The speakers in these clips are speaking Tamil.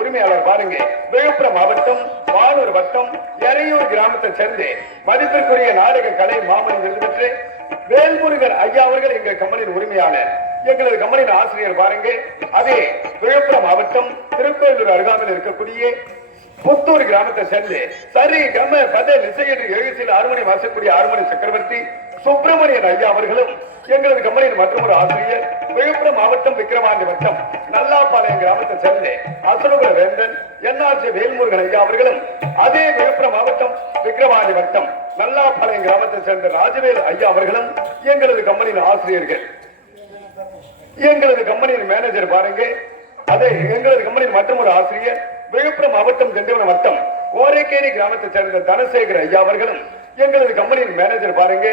உரிமையாளர் பாருங்க. விழுப்புரம் மாவட்டம் வானூர் வட்டம் எறையூர் கிராமத்தை சேர்ந்து மதிப்பிற்குரிய நாடக கலை மாமணி விருது பெற்று வேல்முருகன் ஐயா அவர்கள் எங்கள் கம்பெனியின் உரிமையாளர். எங்களது கம்பெனியின் ஆசிரியர் பாருங்க. அதே விழுப்புரம் மாவட்டம் திருக்கோயிலூர் அருகாமையில் இருக்கக்கூடிய புத்தூர் கிராமத்தை சேர்ந்து சரி கம பத நிசை என்று எழுச்சியில் ஆறுமணி வாசக்கூடிய ஆறுமணி சக்கரவர்த்தி சுப்பிரமணியன் ஐயா அவர்களும் எங்களது கம்பெனியின் மற்றொரு ஆசிரியர் விழுப்புரம் மாவட்டம் விக்கிரவாண்டி வட்டம் நல்லாப்பாளையம் கிராமத்தை சேர்ந்து அசலுகுல வேந்தன் என்ஆர்ஜி வேல்முருகன் ஐயா அவர்களும் அதே விழுப்புரம் மாவட்டம் விக்கிரவாண்டி வட்டம் நல்லாப்பாளையம் கிராமத்தை சேர்ந்த ராஜவேல் ஐயா அவர்களும் எங்களது கம்பெனியின் ஆசிரியர்கள். எங்களது கம்பெனியின் மேனேஜர் பாருங்க. அதே எங்களது கம்பெனியின் மற்றொரு ஆசிரியர் விழுப்புரம் மாவட்டம் திண்டிவனம் வட்டம் ஓரைக்கேணி கிராமத்தை சேர்ந்த தனசேகர் ஐயா அவர்களும் எங்களது கம்பெனியின் மேனேஜர் பாருங்க.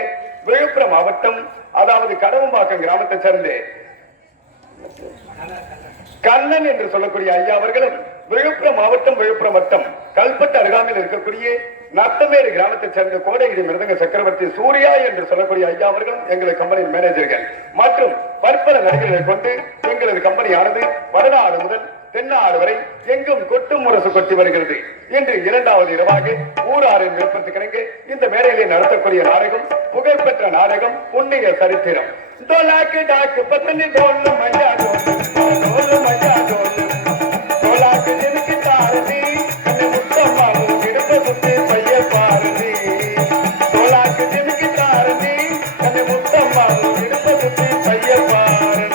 விழுப்புரம் மாவட்டம் அதாவது கடவும்பாக்கம் கிராமத்தை சேர்ந்து கண்ணன் என்று சொல்லக்கூடிய ஐயா அவர்களும் விழுப்புரம் மாவட்டம் விழுப்புரம் வட்டம் கல்பட்டு அருகாமையில் இருக்கக்கூடிய நத்தமேடு கிராமத்தை சேர்ந்த கோடைகிரி மிருதங்க சக்கரவர்த்தி சூர்யா என்று சொல்லக்கூடிய ஐயா அவர்களும் எங்களது கம்பெனியின் மேனேஜர்கள் மற்றும் பற்பல நடிகர்களை கொண்டு எங்களது கம்பெனியானது வடநாடு முதல் தென்னாடு வரை எங்கும் கொட்டும் முரசு கொட்டி வருகிறது. இன்று இரண்டாவது இரவாக ஊராரின் விருப்பத்துக்கிணங்க இந்த மேடையிலே நடத்தக்கூடிய நாடகம் புகழ்பெற்ற நாடகம் புண்ணிய சரித்திரம். தோலாக்கு டாக்கு பத்தனி தோல் மஞ்சா தோல் மஞ்சா தோல் தோலாக்கு ஜினுக்கு தாரதி கண்ணு முத்தம்மாவும் இடுப்ப சுத்தி பைய பாரதி தோலாக்கு ஜினுக்கு தாரதி கண்ணு முத்தம்மாவும் இடுப்ப சுத்தி பைய பாரதி.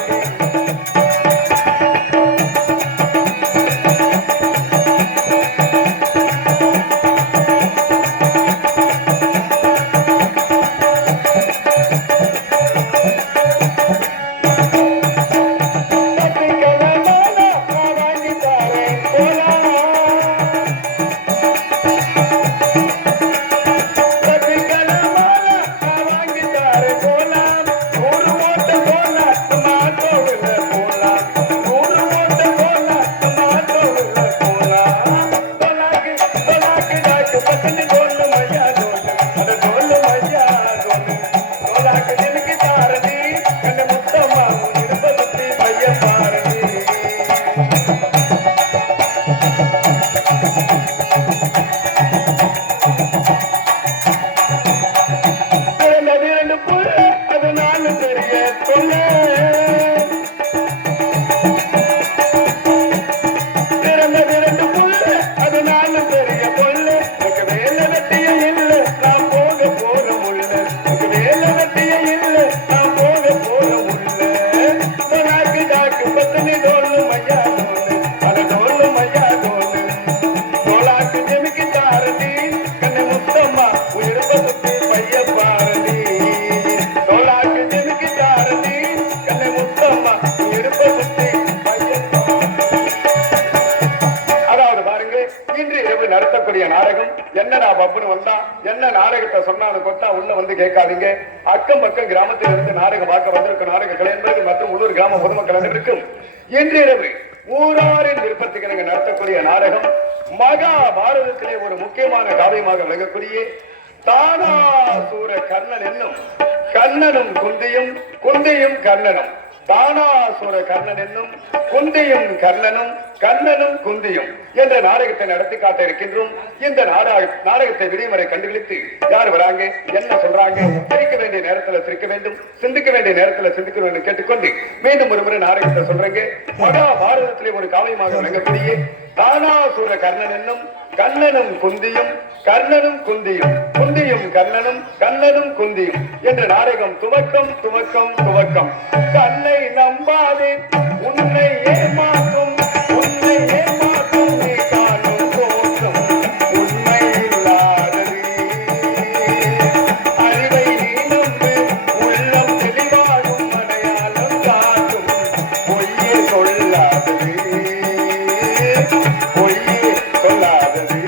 நடத்தக்கூடிய நாடகம் என்னடா பப்புன்னு வந்தா என்ன நாடகத்தை சொன்னான்னு கொத்தா உள்ள வந்து கேட்காதீங்க. அக்கம் பக்கம் கிராமத்தில் இருந்து நாடகம் பார்க்க வந்திருக்க நாடக கலை என்பது மற்றும் உள்ளூர் கிராம பொதுமக்கள் அனைவருக்கும் இன்று இரவு ஊராரின் விருப்பத்துக்கு நடத்தக்கூடிய நாடகம் மகாபாரதத்திலே ஒரு முக்கியமான காவியமாக விளங்கக்கூடிய தானாசூர கர்ணன் என்னும் கர்ணனும் குந்தியும் குந்தியும் கர்ணனும் தானாசுர கர்ணன் என்னும் குந்தியும் கர்ணனும் கர்ணனும் குந்தியும் என்ற நாடகத்தை நடத்தி காட்ட இருக்கின்றோம். இந்த நாடகத்தை விதிமுறை கண்டுபிடித்து யார் வராங்க, என்ன சொல்றாங்க, சிரிக்க வேண்டிய நேரத்தில் சிரிக்க வேண்டும், சிந்திக்க வேண்டிய நேரத்தில் சிந்திக்க வேண்டும் கேட்டுக்கொண்டு மீண்டும் ஒரு முறை நாடகத்தை சொல்றேங்க. மகாபாரதத்திலே ஒரு காவியமாக விளங்கக்கூடிய தானாசுர கர்ணன் என்னும் கர்ணனும் குந்தியும் கர்ணனும் குந்தியும் குந்தியும் கர்ணனும் கர்ணனும் குந்தியும் என்ற நாடகம் துவக்கம் துவக்கம் துவக்கம். கண்ணை நம்பாதே உன்னை ஏமாற்றும் உன்னை ஏமாற்றும் நீ காணும் தோற்றம் உண்மை இல்லாதது அறிவை நீ நம்பு உள்ளம் தெளிவாகும் அடையாளம் காட்டும் பொய்யே சொல்லாதது பொய்யே சொல்லாதது.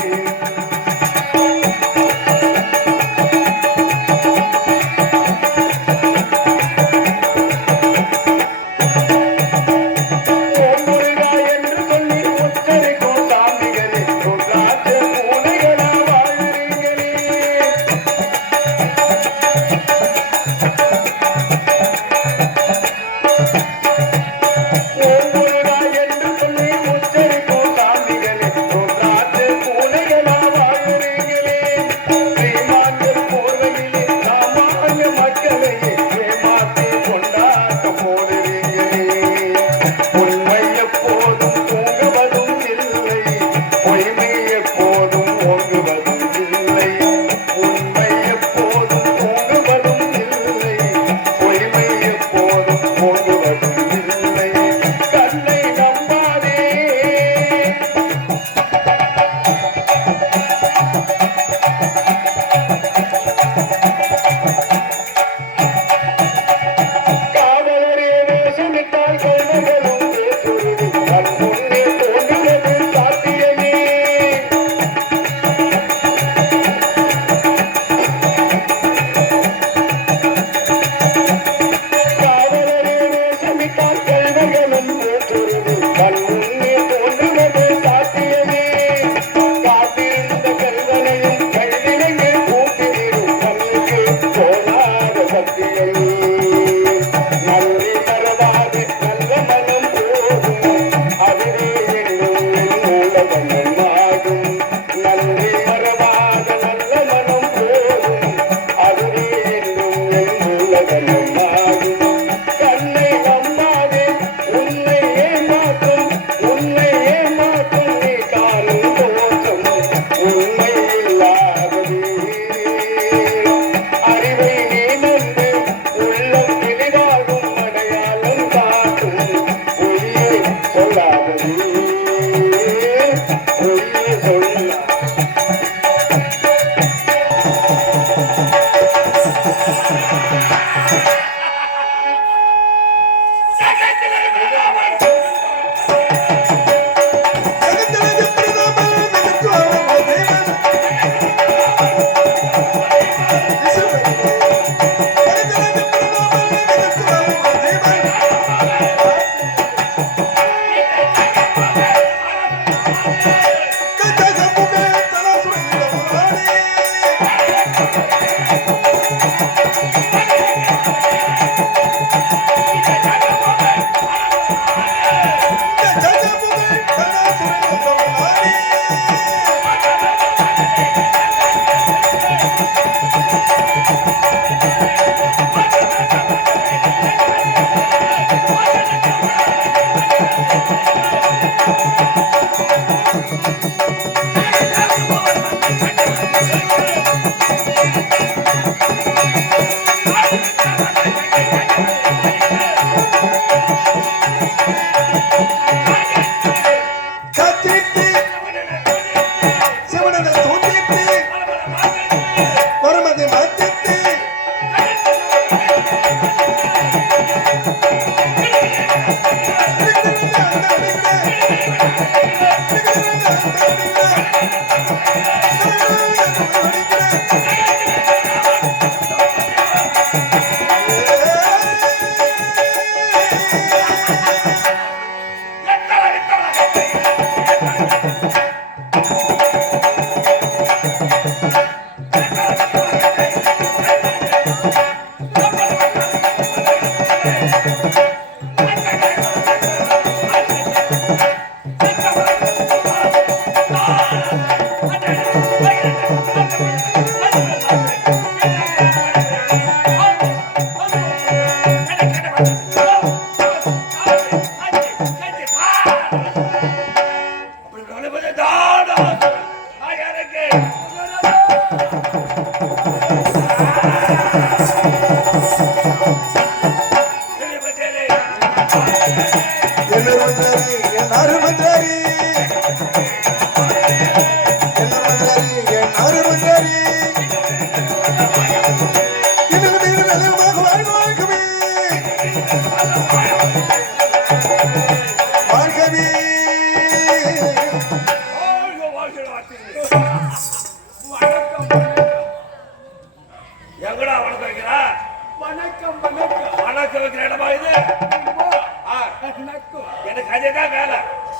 எனக்கு அதேதான் வேலை,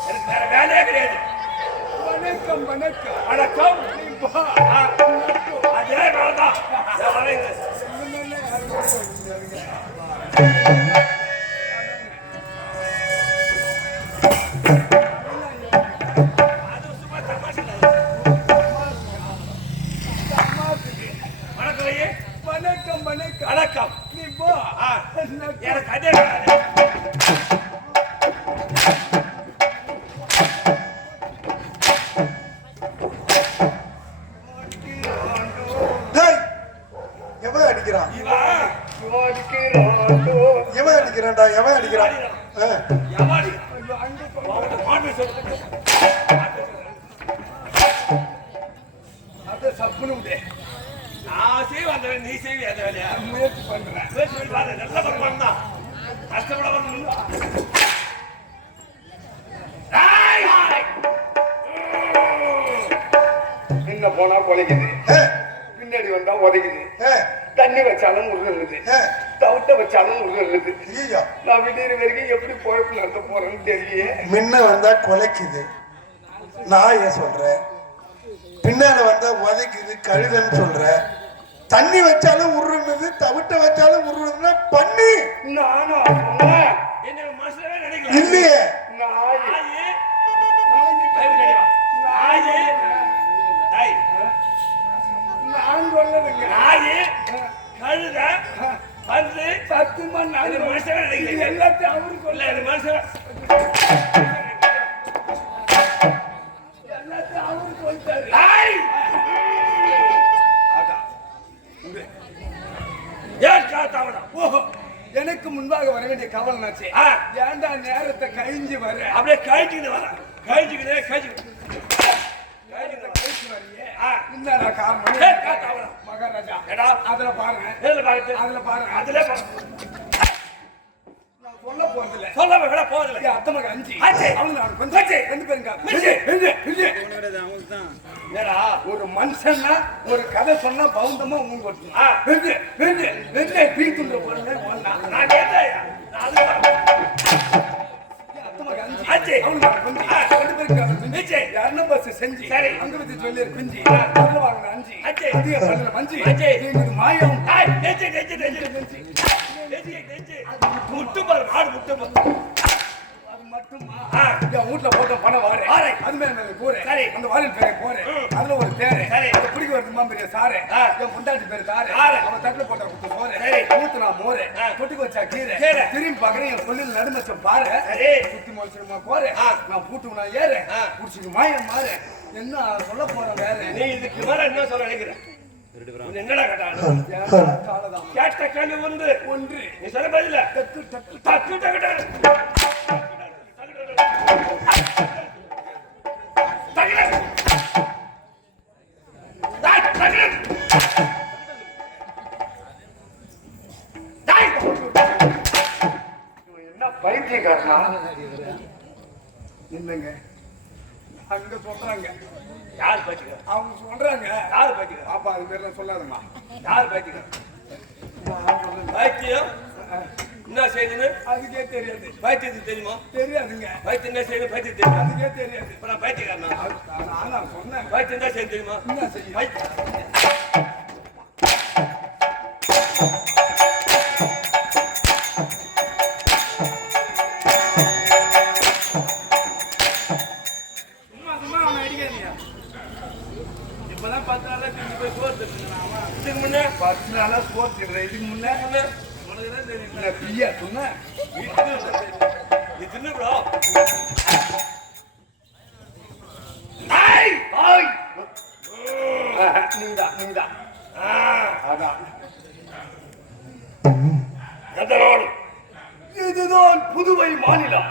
எனக்கு வேற வேலையே கிடையாது. வணக்கம் வணக்கம் வணக்கம். அதே வேலைதான். வணக்கம் வணக்கம் வணக்கம். நீ போ. எனக்கு அதே வேலை. எவன் அடிக்கிறான்? நான் செய்வ அந்த வேலை, நீ செய்வி அந்த வேலையா? முயற்சி பண்றேன். நல்ல வருமானம் தான், கஷ்டப்பட வரணும். நின்ன போனா கொலைக்குது, பின்னாடி வந்தா உதைக்குது, தண்ணி வச்சாலும் உருளுது, தவிட்ட வச்சாலும் உருளுது. நான் விடியற வரைக்கும் எப்படி பொழப்பு நடத்த போறேன்னு தெரியலையே. முன்ன வந்தா கொலைக்குது, நான் ஏன் சொல்றேன், பின்னால வந்தா உதைக்குது கழுதன்னு சொல்ற, தண்ணி வச்சாலும் உருளுது, தவிட்ட வச்சாலும் உருளுதுன்னா பண்ணி நானா என்ன மனசுலவே நினைக்கல இல்லையே. நான் சொல்லதுங்க கழுத பந்து சத்துமா நான் மனசுலவே நினைக்கல. எல்லாத்தையும் அவருக்கு இல்ல இது மனசுல எல்லாத்தையும் அவருக்கு சொல்லிட்டாரு. எனக்கு முன்பாக வர வேண்டிய கவலை நாச்சு. ஏண்டா நேரத்தை கழிஞ்சு வர அப்படியே கழிச்சுக்கிட்டு வர கழிச்சுக்கிட்டு கழிச்சுக்கிட்டு என்னடா காரணம்? மகாராஜா அதுல பாருங்க, அதுல பாருங்க, அதுல நான் சொல்ல போறதில்ல, சொல்ல விட போதில்லை. அத்தை மகன் அஞ்சு அஞ்சு. அவனுக்கு நான் கொஞ்சம் ரெண்டு பேருங்க. ஏடா ஒரு மனுஷன்னா ஒரு கதை சொன்னா பவுந்தமா உங்களுக்கு வெந்து பீத்துன்ற போறேன். நான் கேட்டேன் அஞ்சு அவனுக்கு நான் கொஞ்சம் ரெண்டு பேருக்கு யாருன்னா பஸ் செஞ்சு சரி அங்க வச்சு சொல்லி குஞ்சு அதுல வாங்கின அஞ்சு அதிக பல்ல மஞ்சு மாயம் முட்டு பாரு, மாடு முட்டு பாரு. அது மட்டுமா என் வீட்டுல போட்ட பணம் வாரு அது மேல கூரை சரி அந்த வாரில் பேரை போறேன் அதுல ஒரு தேரை சரி அந்த பிடிக்க வருதுமா பெரிய சாரு என் பொண்டாட்டி பேரு தாரு அவன் தட்டுல போட்ட குத்து போறேன் சரி ஊத்துனா மோரு தொட்டிக்கு வச்சா கீரை திரும்பி பாக்குறேன் என் கொல்லில் நடுமச்சம் பாரு சுத்தி மோசமா போறேன் நான் பூட்டு நான் ஏறேன் புடிச்சுக்கு மாயம் மாறு என்ன சொல்ல போறேன் வேற நீ இதுக்கு மேல என்ன சொல்ல நினைக்கிறேன்? என்னடா கேட்ட கேள்வி ஒன்று நீ சொல்ல பதில டக்கு என்ன பைத்தியக்காரனா? என்னங்க அங்க சொல்றாங்க, யார் பாத்தீங்க? அவங்க சொல்றாங்க யார் பாத்தீங்க? பாப்பா அது பேர்லாம் சொல்லாதுமா. யார் பாத்தீங்க? பைத்தியம் என்ன செய்யுதுன்னு அதுக்கே தெரியாது. பைத்தியத்துக்கு தெரியுமா? தெரியாதுங்க. பைத்தியம் என்ன செய்யுது? பைத்தியம் தெரியுமா? அதுக்கே தெரியாது. இப்ப நான் பைத்தியக்காரனா? நான் சொன்னேன் பைத்தியம் என்ன செய்ய தெரியுமா? என்ன செய்யும்? இப்பதான் 10 நாளா திரும்பி போய் சோறு தட்டுங்க. இதுக்கு முன்னே 10 நாளா சோறு திடுறேன். இதுக்கு முன்ன உனக்கு தான் தெரியல. பிய்யா சொன்ன இது தின்னு ப்ரோ. நீதான் அதான். எந்த நாடு? இதுதான் புதுவை மாநிலம்.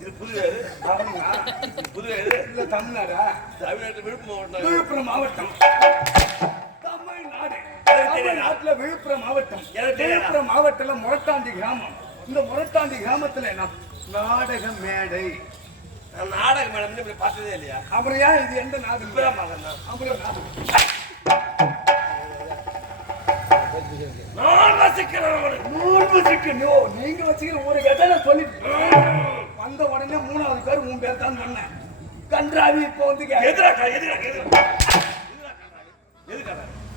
இது புதுவேறு. ஆமாங்க. புதுவேறு இல்ல தமிழ்நாடா? தமிழ்நாட்டு விழுப்புரம் மாவட்டம். விழுப்புரம் மாவட்டம். தமிழ்நாட்டுல விழுப்புரம் மாவட்டம். விழுப்புரம் மாவட்டத்துல முரட்டாண்டி கிராமம். இந்த முரட்டாண்டி கிராமத்துல நாடக மேடை. நான் நாடக மேடம் இப்படி பார்த்ததே இல்லையா? அப்புறம் ஏன் இது எந்த நாடு? இப்பதான் பார்த்தேன். அப்புறம் நான் வசிக்கிறேன். நீங்க வச்சுக்கிற ஒரு கதை சொல்லி வந்த உடனே 3வது பேர் 3 பேர் தான் சொன்னேன். கன்றாவி இப்ப வந்து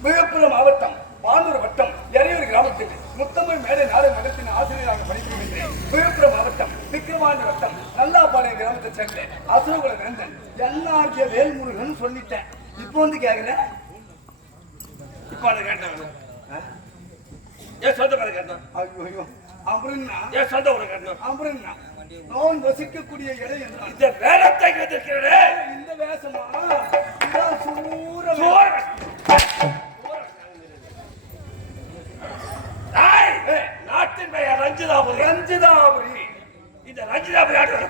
விழுப்புரம் மாவட்டம் பானூர் வட்டம் எறையூர் கிராமத்தில் முத்தமிழ் மேடை நாடக மன்றத்தின் ஆசிரியராக பணிபுரிகின்றேன். விழுப்புரம் மாவட்டம் விக்கிரவாண்டி வட்டம் நல்லாப்பாளையம் கிராமத்தை சேர்ந்த அசோகுல வேந்தன் எல்லாருக்கிய வேல்முருகன் சொல்லிட்டேன். இப்போ வந்து கேக்குறேன். இப்ப அதை கேட்டாங்க. ஏன் சொந்த பேரை கேட்டான்? ஐயோ அப்புறம்னா ஏன் சொந்த ஊரை கேட்டான்? அப்புறம்னா நான் வசிக்கக்கூடிய இடம் என்ன? இந்த வேலத்தை வந்திருக்கிறே. இந்த வேஷமா இதான் சூர நாட்டின் பெயர் ரஞ்சிதாபுரி. ரஞ்சிதாபுரி. இந்த ரஞ்சிதாபுரி ஆட்கள்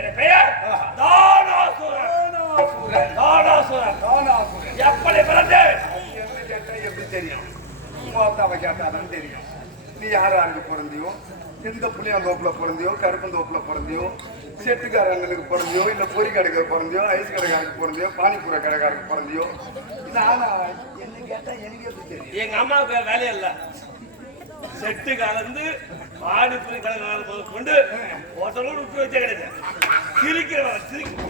என் பெயர் தானாசுரன். தானாசுரன். எப்படி பிறந்தேன்? என்ன கேட்டா எப்படி தெரியும்? மூத்தாவை கேட்டாதான் தெரியும். நீ யாருக்கு பிறந்தியோ, எந்த புளியாந்தோப்புல பிறந்தியோ, கருப்பந்தோப்புல பிறந்தியோ, செட்டுக்கார அண்ணனுக்கு பிறந்தியோ, இல்ல பொறி கடைக்கு பிறந்தியோ, ஐஸ் கடைக்காரருக்கு பிறந்தியோ, பானிபூர கடைக்காரருக்கு பிறந்தியோ, நானா என்ன கேட்டா எனக்கு எப்படி தெரியும்? எங்க அம்மாவுக்கு வேலையே இல்ல. செட்டு கலந்து பானிபூரி கடை கொண்டு ஹோட்டலோடு விட்டு வச்சே கிடையாது. சிரிக்கிறவன் சிரிக்கிறேன்.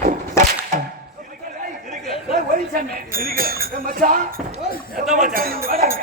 மச்சான் எந்த மச்சான்? வாடாங்க.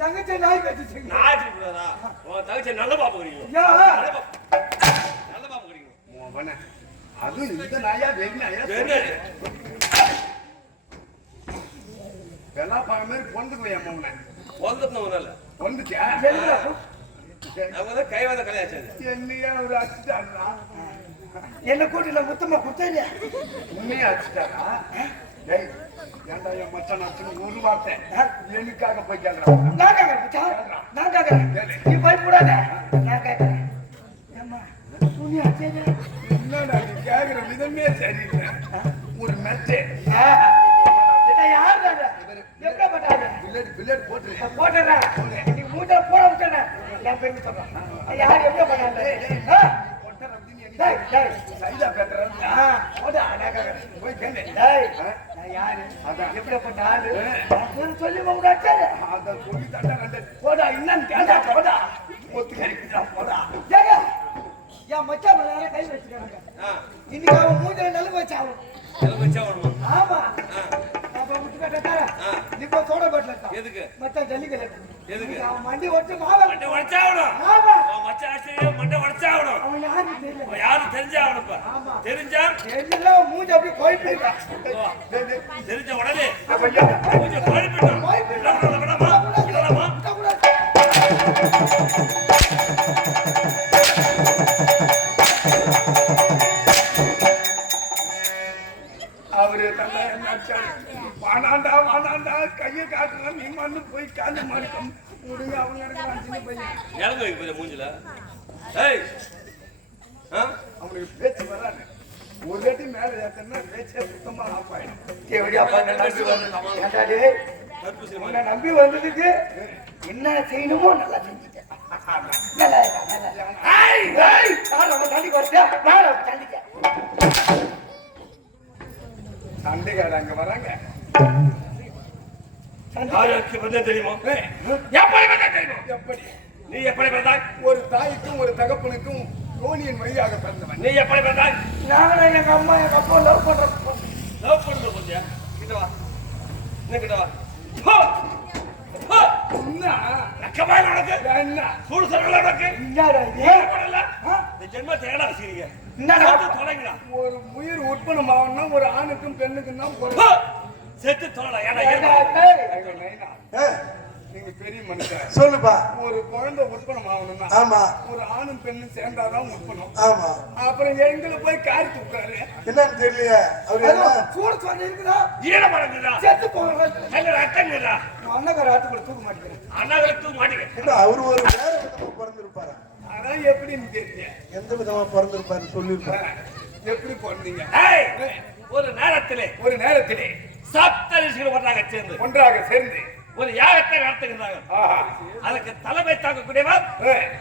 தங்கச்சி நாய் கட்டிச்சு. நல்ல பாப்பு கிடைக்கும். நல்ல பாப்பு கிடைக்கும். அது இந்த நாயா வெகு நாயா வெள்ளா பாக்க மாதிரி பொந்துக்குவேன் என் பொண்ணு. வந்துட்டோம்னால வந்துட்டியா? அவங்க கைவாத கலையாச்சு. என்னையா ஒரு அடிச்சுட்டாங்களா? என்ன கூட்டில முத்தமா குத்தல உண்மையா அடிச்சுட்டாரா? ஏய் ஏன்டா என் மச்சான் அடிச்சுன்னு ஒரு வார்த்தை எனக்காக போய் கேட்கறான். நான் கேக்குறேன் மச்சான், நான் கேக்குறேன். நீ பயப்படாத, நான் கேக்குறேன். ஏம்மா துணி அச்சேதே என்னடா நீ கேக்குற விதமே சரியில்லை. ஒரு மெச்சே இத யாருடா? எப்ப பட்டாரு? பிளேட் போட்டு போட்டறேன். நீ மூஞ்ச போட விட்டனே. நான் பெரிய சொல்றேன். யார் எப்ப பண்ணாங்க? டேய் டேய் சைதா பேட்டறேன். போடா நான் கேக்குறேன். போய் கேளு. டேய் நான் யாரு? அதான் எப்படிப்பட்ட ஆளு? நான் சொல்லி உங்கடாச்சே. அத சொல்லி தட்டா ரெண்டு போடா இன்னும் கேடா போடா. ஒத்து கறிக்குதா போடா. ஏங்க யா மச்சான் மேல கை வச்சிருக்காங்க. இன்னைக்கு அவன் மூஞ்சில நலுங்கு வச்சாவும். நலுங்கு வச்சாவணும். ஆமா. அப்ப முட்டுக்கட்டா. நீ போ சோடா பாட்டில் எடுத்து. எதுக்கு? மச்சான் ஜல்லிக்கல. எதுக்கு? அவன் மண்டி ஒட்டு மாவ. மண்டை உடைச்சாவணும். ஆமா. அவன் மச்சான் ஆசிரியர் மண்டை உடைச்சாவணும். அவன் யாரு தெரியல. யாரும் தெரிஞ்சாவணும் இப்ப. ஆமா. தெரிஞ்சா எல்லாம் மூஞ்சி அப்படியே கோயிப்பிட்டா. தெரிஞ்ச உடனே பையா மூஞ்சி கோயிப்பிட்டோம். விடலாமா? விடலாமா? அவரு தலை நடிச்சாரு. வானாண்டா வானாண்டா கையை காட்டுறா நீ மண்ணு போய் காலு மாறிக்கும் முடிங்க அவங்க எடுக்கிறான் சின்ன பையன். இறங்க வைக்க போய் மூஞ்சில. ஏய் அவனுக்கு பேச்சு வராது. ஒரு வாட்டி மேல ஏத்தனா பேச்சே சுத்தமா ஆஃப் ஆயிடும். எப்படியா பண்ண நம்பி வந்து ஏன்டா டேய் உன்னை நம்பி வந்ததுக்கு என்ன செய்யணுமோ நல்லா செஞ்சுட்டேன். நல்லா இருக்கா, நல்லா இருக்கா. ஏய், ஏய், நான் அவன் சண்டைக்கு வரட்டியா? நான் அவன் சண்டைக்கு. சண்டைக்கார அங்க வராங்க. யாருக்கு வந்து தெரியுமா? எப்படி வந்து தெரியுமா? எப்படி நீ எப்படி பிறந்தாய்? ஒரு தாய்க்கும் ஒரு தகப்பனுக்கும் யோனியின் வழியாக பிறந்தவன். நீ எப்படி பிறந்தாய்? நானும் எங்க அம்மா எங்க அப்பா லவ் பண்றோம். லவ் பண்ணுற போதியா? கிட்ட வா. என்ன கிட்ட வா? போ. போ. என்ன நக்கமா உனக்கு? என்ன சூடு சரல உனக்கு? என்னடா இது? ஏன் பண்ணல? இந்த ஜென்ம தேடா சீரிங்க. என்னடா? தொலைங்கடா. ஒரு உயிர் உற்பத்தம் ஆகணும்னா ஒரு ஆணுக்கும் பெண்ணுக்கும் தான் போ. பிறக்கும். செத்து தொலை. ஏடா ஏன்டா, ஏடா. டேய், ஐயோ, நைனா, ஏய், நீங்க பெரிய மனுஷன். சொல்லுப்பா. ஒரு குழந்தை உற்பத்தம் ஆகணும்னா ஆமா ஒரு ஆணும் பெண்ணும் சேர்ந்தாதான் உற்பத்தம். ஆமா அப்புறம் எங்களை போய் காரி தூக்குறாரு. என்னன்னு தெரியலையே அவரு என்ன சூடு சொன்ன இருக்குதா? ஈர மடங்குதா. செத்து போகிறேன். எங்க ரத்தங்கடா. அண்ணக்கார ஆட்டுக்குள்ள தூக்க மாட்டேங்கிறேன். அண்ணாகளுக்கு மாட்டீங்க. என்ன அவரு ஒரு வேற விதமா பிறந்திருப்பாரு. அதான் எப்படின்னு தெரியல. எந்த விதமா பிறந்திருப்பாரு சொல்லிருப்பாரு. எப்படி பிறந்தீங்க? ஏய், ஒரு நேரத்திலே ஒரு நேரத்திலே சப்த ரிஷிகள் ஒன்றாக சேர்ந்து ஒன்றாக சேர்ந்து ஒரு யாகத்தை நடத்துகிறார்கள். ஆஹா, அதுக்கு தலைமை தாக்கக்கூடியவர்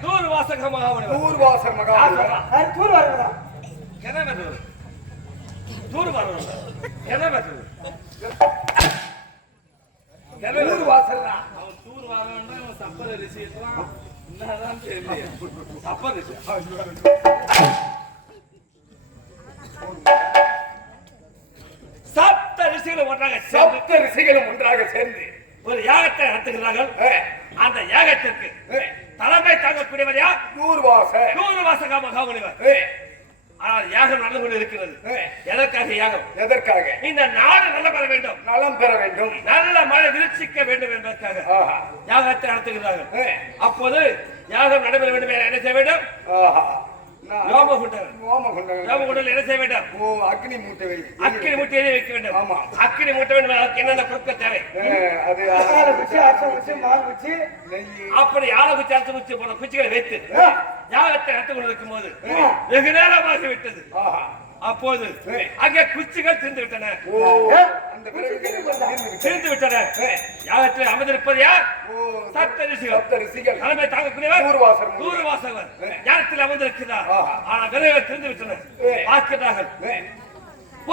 தூர்வாசக மகாமுனிவர். ஊர்வாசர் மகா அது தூர் வரதா? என்ன மெத்தது? தூர் வரணும். என்ன மெத்தது? ஊர்வாசர் தான். அவன் தூர் வரணும்னா அவன் சப்பர ரிஷி என்னதான் தெரியல. சப்பர ரிஷி. சப்த ரிஷிகள் ஒன்றாக சேர்ந்து சப்த ரிஷிகளும் ஒன்றாக சேர்ந்து ஒரு யாகத்தை நடத்துகிறார்கள். ஏ, அந்த யாகத்திற்கு ஏ, தலைமை தாங்கக்கூடியவர் யார்? ஊர்வாசர். தூர்வாசக மகாமுனிவர். ஏ, ஆனால் யாகம் நடந்து கொண்டு இருக்கிறது. ஏ, எதற்காக யாகம்? எதற்காக? இந்த நாடு நல்ல பெற வேண்டும், நலம் பெற வேண்டும். நல்ல மழை விருட்சிக்க வேண்டும் என்பதற்காக ஆஹா, யாகத்தை நடத்துகிறார்கள். ஏ, அப்போது யாகம் நடைபெற வேண்டும் என என்ன செய்ய வேண்டும்? ஆஹா, நான் யோமகுண்டர். ஓமகுண்டங்கள். யோமகுண்டர் என்ன செய்ய வேண்டும்? ஓ, அக்னி மூட்டை வை. அக்கினி மூட்டையை வைக்க வேண்டும். ஆமா. அக்கினி மூட்டை வேண்டும். அதற்கு என்னென்ன பொருட்கள் தேவை? அது ஆளை வச்சு அச்சம் வச்சு மால் வச்சு நெய். அப்படி ஆள குச்சி அரைச்சு குச்சி போன குச்சிகளை வைத்து யாகத்தை நடத்தி கொண்டிருக்கும் போது வெகு நேரமாகி விட்டது. ஆஹா, அப்போது அங்கே குச்சிகள் தீர்ந்து விட்டன. ஓ, அந்த விறகுகள் எல்லாம் தீர்ந்துவிட்டன. தீர்ந்து விட்டன. யாகத்தில் அமர்ந்திருப்பது யார்? ஓ, சப்த ரிஷிகள். சப்த ரிஷிகள். தலைமை தாங்கக்கூடியவர் ஊர்வாசர். தூர்வாசகர். யாகத்தில் அமர்ந்திருக்கிறார். ஆஹா. ஆனால் விறகுகள் தீர்ந்து விட்டன. ஏ. பார்க்கிறார்கள். ஏ,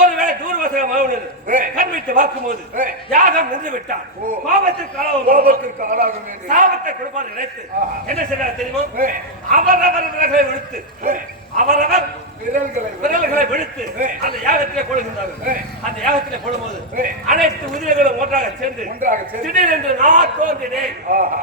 ஒருவேளை தூர்வாசக மகனுக்கு ஏ. கண் வைத்து பார்க்கும்போது ஏ. யாகம் நின்று விட்டார். ஓ. கோபத்திற்கு அளவு கோபத்திற்கு ஆளாகும் என்று. சாபத்தை கொடுப்பார் நினைத்து ஆஹா. என்ன செய்தார் தெரியுமா? ஏ. அவரவர் விரல்களை விழுத்து அவரவர் விரல்களை விரல்களை விழுத்து ஏ. அந்த யாகத்திலே கொடுக்கின்றார்கள். ஏ. அந்த யாகத்திலே போடும்போது ஏ. அனைத்து உதிரைகளும் ஒன்றாக சேர்ந்து ஒன்றாக சேர்ந்து. திடீரென்று நான் தோன்றினேன். ஆஹா,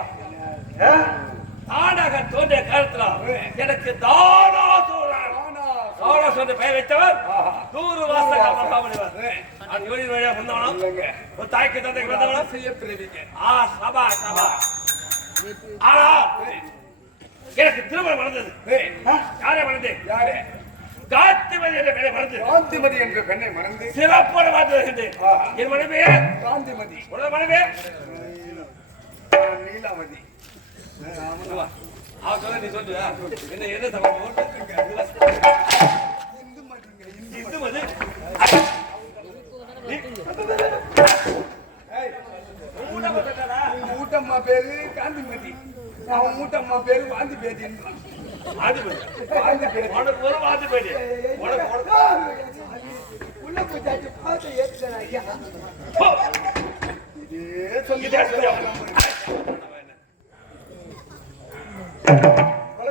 தானாக தோன்றிய காலத்துல ஏ. எனக்கு தானாசூரன் ஆனா, தானாசூரன் பெயர் வைத்தவர் ஆஹா. தூர்வாசக மகாமுனிவர். ஏ, அவன் யோனி வழியா வந்தவனா? இல்லைங்க. ஒரு தாய்க்கு தந்தைக்கு வந்தவனா? செய்ய பிரிவிங்க. சபா சபா. ஆனா எனக்கு திருமணம் நடந்தது. ஏய், யாரை மறந்தேன்? யாரு? காந்திமதி என்ற பெயரை மறந்து காந்திமதி என்ற பெண்ணை மறந்து சிறப்போடு வாழ்ந்து வருகின்றேன். ஆஹா. என் மனைவி காந்திமதி. உனது மனைவி நீலாவதி. அவ சொல்ல நீ சொல்லு. என்ன என்ன சம்பவம்? இந்துமதிங்க, இந்து மது ஏய், உங்க மூட்டம்மா பேரு காந்திமதி. அவன் மூட்டம்மா பேரு வாந்தி பேதின்றான். வாந்தி பேதி. உனக்கு ஒரு வாதி பேடி உனக்கு உள்ள போய் தாட்டி பார்த்து ஏத்துக்கிறேன் ஐயா. இதே சொல்லி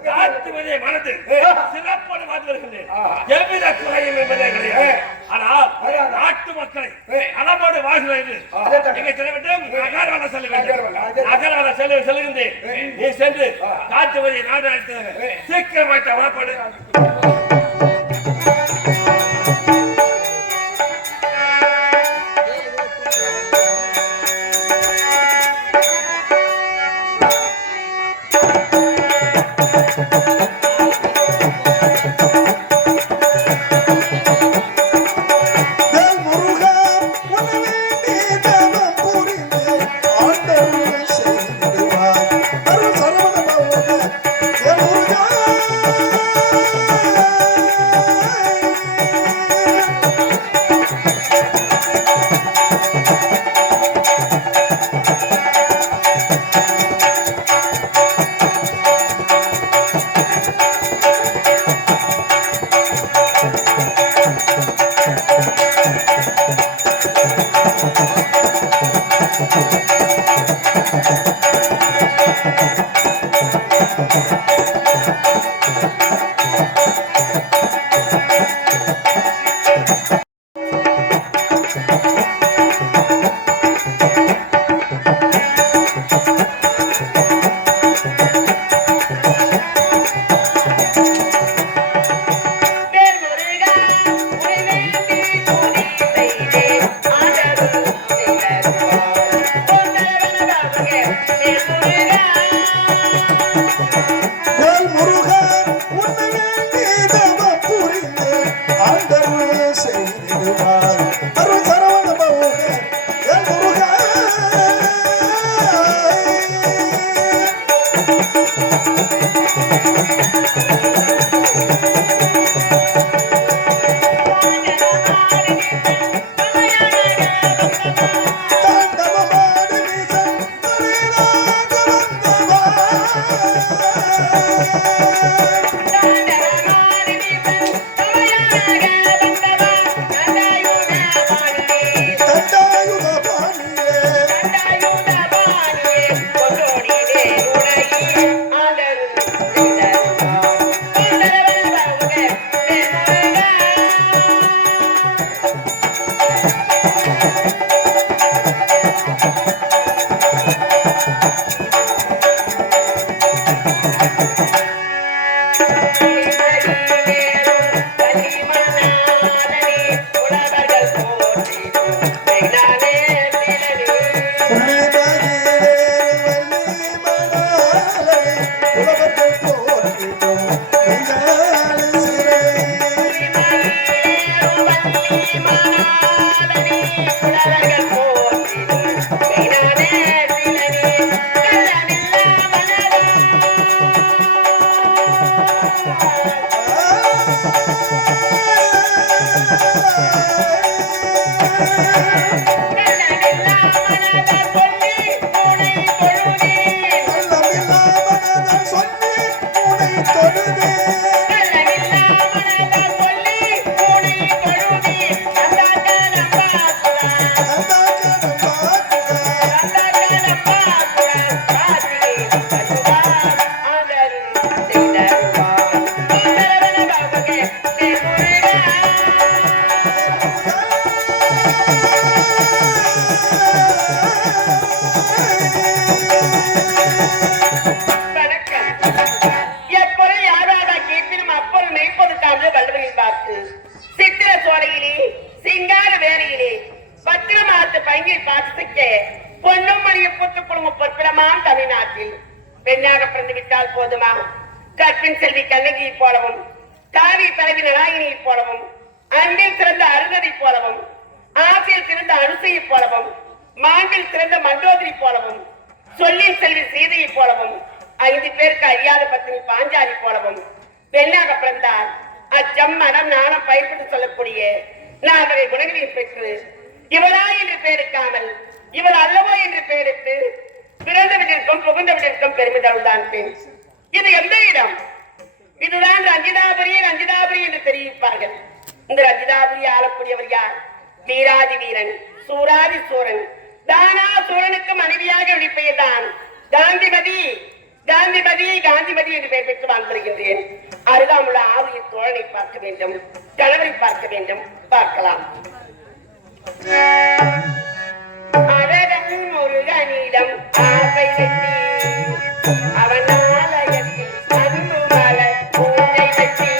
காந்திமதியை மறந்து சிறப்போடு வாழ்ந்து வருகின்றேன். ஆஹா. எவ்வித குறையும் என்பதே கிடையாது. ஆனால் நாட்டு மக்களை அளவோடு வாழ்கிறது. எங்க செல்ல வேண்டும்? நகர்வலம் செல்ல வேண்டும். நகர்வலம் செல்லுகின்றேன். நீ சென்று காந்திமதியை நாடு அழைத்ததாக சீக்கிரமாய்த்த வரப்படு. வேல் முருகா பெண்ணாக பிறந்து விட்டால் போதுமா? கற்பின் செல்வி கண்ணகியை போலவும், காவி பரவி நலாயினியை போலவும், அன்பில் சிறந்த அருந்ததி போலவும், ஆசையில் சிறந்த அனுசையை போலவும், மாண்டில் சிறந்த மண்டோதரி போலவும், சொல்லின் செல்வி சீதையை போலவும், 5 பேருக்கு அறியாத பத்தினி பாஞ்சாலி போலவும் பெண்ணாக பிறந்தால் அச்சம் மனம் நாணம் பயன்பட்டு சொல்லக்கூடிய 4 வகை குணங்களையும் பெற்று இவரா என்று பெயரிக்காமல் இவர் அல்லவோ என்று பெயரிட்டு பிறந்த விட்டிற்கும் புகுந்த விட்டிற்கும் பெருமிதம் தான் பெண். இது எந்த இடம்? இதுதான் ரஞ்சிதாபுரி என்று தெரிவிப்பார்கள். இந்த ரஞ்சிதாபுரி ஆளக்கூடியவர் யார்? வீராதி வீரன், சூராதி சூரன், தானா சூரனுக்கு மனைவியாக விழிப்பையதான் காந்திமதி என்று பெயர் பெற்று வாழ்ந்திருக்கின்றேன். அருகாமுள்ள ஆவியின் தோழனை பார்க்க வேண்டும், கணவரை பார்க்க வேண்டும். பார்க்கலாம். அழகன் முருகனிடம் ஆசை வெட்டி அவன் ஆலயத்தில் அன்பு மலர் பூஜை வெட்டி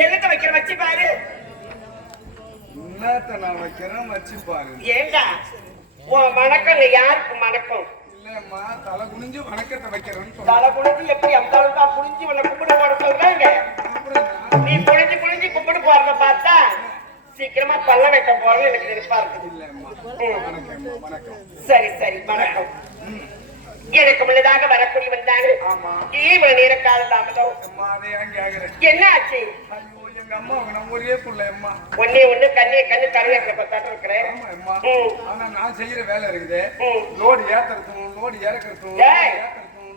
என்னத்த வைக்கிற வச்சு பாரு. என்னத்த நான் வைக்கிறேன் வச்சு பாரு. ஏண்டா உன் வணக்கம் யாருக்கு வணக்கம்? இல்லம்மா தலை குனிஞ்சு வணக்கத்தை வைக்கிறேன்னு தலை குனிஞ்சு எப்படி அந்த அளவுக்கு குனிஞ்சு உன்னை கும்பிடு போட சொல்றாங்க. நீ குனிஞ்சு குனிஞ்சு கும்பிடு போறத பார்த்தா சீக்கிரமா பல்ல வைக்க போறது எனக்கு விருப்பா இருக்குது. சரி சரி வணக்கம். எனக்கு முன்னதாக வரக்கூடியவன் தானே இவ்வளவு நேர கால தாமதம் என்ன ஆச்சு? எங்க அம்மா ஒரே பிள்ளை அம்மா ஒன்னே ஒண்ணு கண்ணே கண்ணு கருவேற்ற பத்தாட்டு இருக்கிறேன். ஆனா நான் செய்யற வேலை இருக்குது. லோடு ஏத்துறதும் லோடு இறக்குறதும்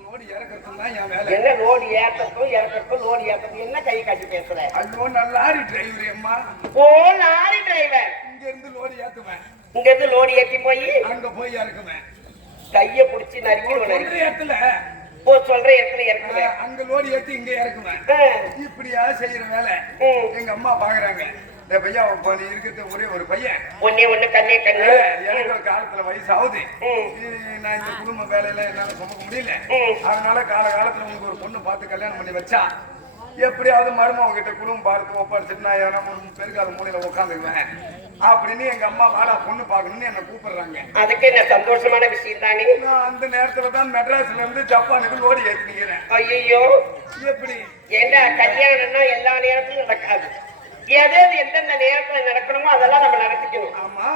லோடு இறக்குறதும் தான் என் வேலை. என்ன லோடு ஏத்துறதும் இறக்குறதும் லோடு ஏத்துறதும் என்ன கை காட்டி பேசுற? ஐயோ நான் லாரி டிரைவர் அம்மா. ஓ லாரி டிரைவர். இங்க இருந்து லோடு ஏத்துவேன். இங்க இருந்து லோடு ஏத்தி போய் அங்க போய் இறக்குவேன். கைய புடிச்சு நறுக்கிடுவேன். இடத்துல சொல்ற இடத்துல இறக்குவேன். அங்க லோடு ஏத்தி இங்க இறக்குவேன். இப்படியா செய்யற வேலை எங்க அம்மா பாக்குறாங்க. இந்த பையா இருக்கிறது ஒரே ஒரு பையன். ஒன்னே ஒண்ணு கண்ணே கண்ணு. எனக்கு காலத்துல வயசு ஆகுது. நான் இந்த குடும்ப வேலையில என்னால சுமக்க முடியல. அதனால காலத்துல உங்களுக்கு ஒரு பொண்ணு பார்த்து கல்யாணம் பண்ணி வச்சா எப்படியாவது மருமக கிட்ட குடும்பம் பார்த்து ஒப்படைச்சிட்டு நான் ஏன்னா பெருக்காத மூலையில உட்காந்துக்குவேன் அப்படின்னு எங்க அம்மா வாடா பொண்ணு பாக்கணும்னு என்ன கூப்பிடுறாங்க. அதுக்கு என்ன சந்தோஷமான விஷயம் தானே. நான் அந்த நேரத்துல தான் மெட்ராஸ்ல இருந்து ஜப்பானுக்கு லோடு ஏத்தி நிக்கிறேன். ஐயோ எப்படி ஏண்டா கல்யாணம்னா எல்லா நேரத்திலும் நடக்காது. எது எந்தெந்த நேரத்துல நடக்கணுமோ அதெல்லாம் நம்ம நடத்திக்கணும். ஆமா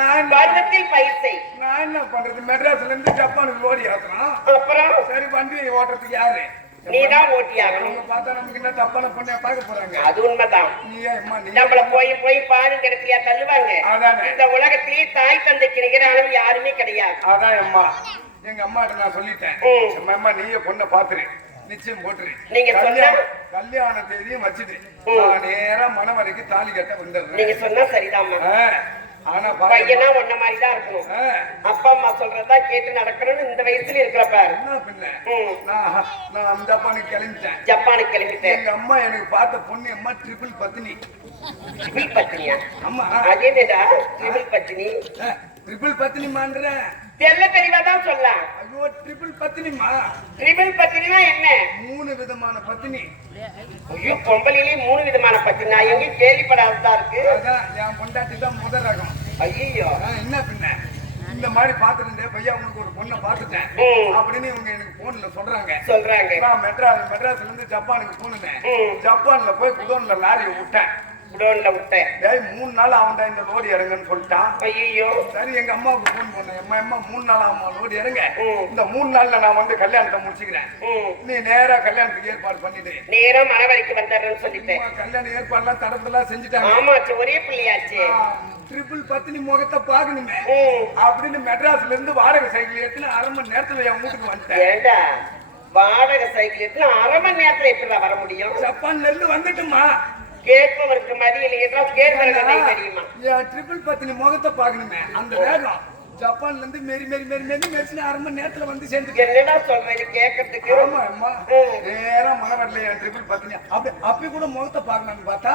நான் பருவத்தில் பயிற்சி. நான் என்ன பண்றது? மெட்ராஸ்ல இருந்து ஜப்பானுக்கு லோடு ஏத்துறோம். அப்புறம் சரி வண்டி ஓட்டுறதுக்கு யாரு? நீதான் ஓட்டியாகணும். பார்த்தா நமக்கு என்ன தப்பான பொண்ணை பார்க்க போறாங்க. அது உண்மைதான். நீ நம்மள போய் பாரு கிடத்தியா தள்ளுவாங்க. இந்த உலகத்திலேயே தாய் தந்தைக்கு நிகரானது யாருமே கிடையாது. அதான் அம்மா எங்க அம்மாட்ட நான் சொல்லிட்டேன். அம்மா நீயே பொண்ணை பாத்துரு நிச்சயம் போட்டுரு. நீங்க கல்யாண தேதியும் வச்சுட்டு நேரா மணவரைக்கு தாலி கட்ட வந்துடுறேன். நீங்க சொன்னா சரிதாம்மா. ஆனா பையனா ஒன்ன மாதிரிதான் இருக்கணும். அப்பா அம்மா சொல்றதா கேட்டு நடக்கணும்னு இந்த வயசுல இருக்கிற பாரு. என்ன பின்ன நான் ஜப்பானுக்கு கிளம்பிட்டேன். ஜப்பானுக்கு கிளம்பிட்டேன். எங்க அம்மா எனக்கு பார்த்த பொண்ணு அம்மா ட்ரிபிள் பத்தினி. ட்ரிபிள் பத்தினியா? அம்மா அதேடா ட்ரிபிள் பத்தினி. ட்ரிபிள் பத்தினி மான்ற தெல்ல தெளிவாதான் சொல்லலாம். ஐயோ ட்ரிபிள் பத்தினிமா. ட்ரிபிள் பத்தினினா என்ன? 3 விதமான பத்தினி. ஐயோ பொம்பளையிலே 3 விதமான பத்தினி நான் எங்கேயும் கேள்விப்படாததா இருக்கு. அதான் என் பொண்டாட்டி தான் முதல் ரகம். ஐயோ என்ன பின்ன இந்த மாதிரி பாத்துட்டு பையா உங்களுக்கு ஒரு பொண்ணை பாத்துட்டேன் அப்படின்னு இவங்க எனக்கு போன்ல சொல்றாங்க. நான் மெட்ராஸ்ல இருந்து ஜப்பானுக்கு போனேன். ஜப்பான்ல போய் குடோன்ல லாரியை விட்டேன். 3 நாள் அவன்டா இந்த லோடு இறங்குன்னு சொல்லிட்டான். ஐயோ சரி எங்க அம்மாவுக்கு போன் பண்ணேன். அம்மா 3 நாள் ஆமா லோடு இறங்க. இந்த 3 நாள்ல நான் வந்து கல்யாணத்தை முடிச்சுக்கிறேன். நீ நேரா கல்யாணத்துக்கு ஏற்பாடு பண்ணிட்டு நேரா மணவரைக்கு வந்துடுறேன்னு சொல்லிட்டேன். கல்யாண ஏற்பாடுலாம் தடத்தெல்லாம் செஞ்சுட்டாங்க. ஆமா ஒரே பிள்ளையாச்சு. ட்ரிபிள் பத்தினி முகத்தை பாக்கணுமே அப்படின்னு மெட்ராஸ்ல இருந்து வாடகை சைக்கிள் எடுத்து 1/2 மணி நேரத்துல என் வீட்டுக்கு வந்துட்டேன். ஏண்டா வாடகை சைக்கிள் எடுத்து 1/2 மணி நேரத்துல எப்படி வர முடியும்? ஜப்பான்ல இருந்து வந்துட்டுமா கேட்பவருக்கு மதியில் என்றால் கேட்பவர்களை தெரியுமா? என் ட்ரிபிள் பத்தினி முகத்தை பாக்கணுமே அந்த வேகம் ஜப்பான்ல இருந்து மெரி மெரிச்சு 1/2 மணி நேரத்துல வந்து சேர்ந்து. என்னடா சொல்றேன் கேட்கறதுக்கு? ஆமா அம்மா நேரா மணவரல என் ட்ரிபிள் பத்தினி அப்படி கூட முகத்தை பாக்கலாம்னு பார்த்தா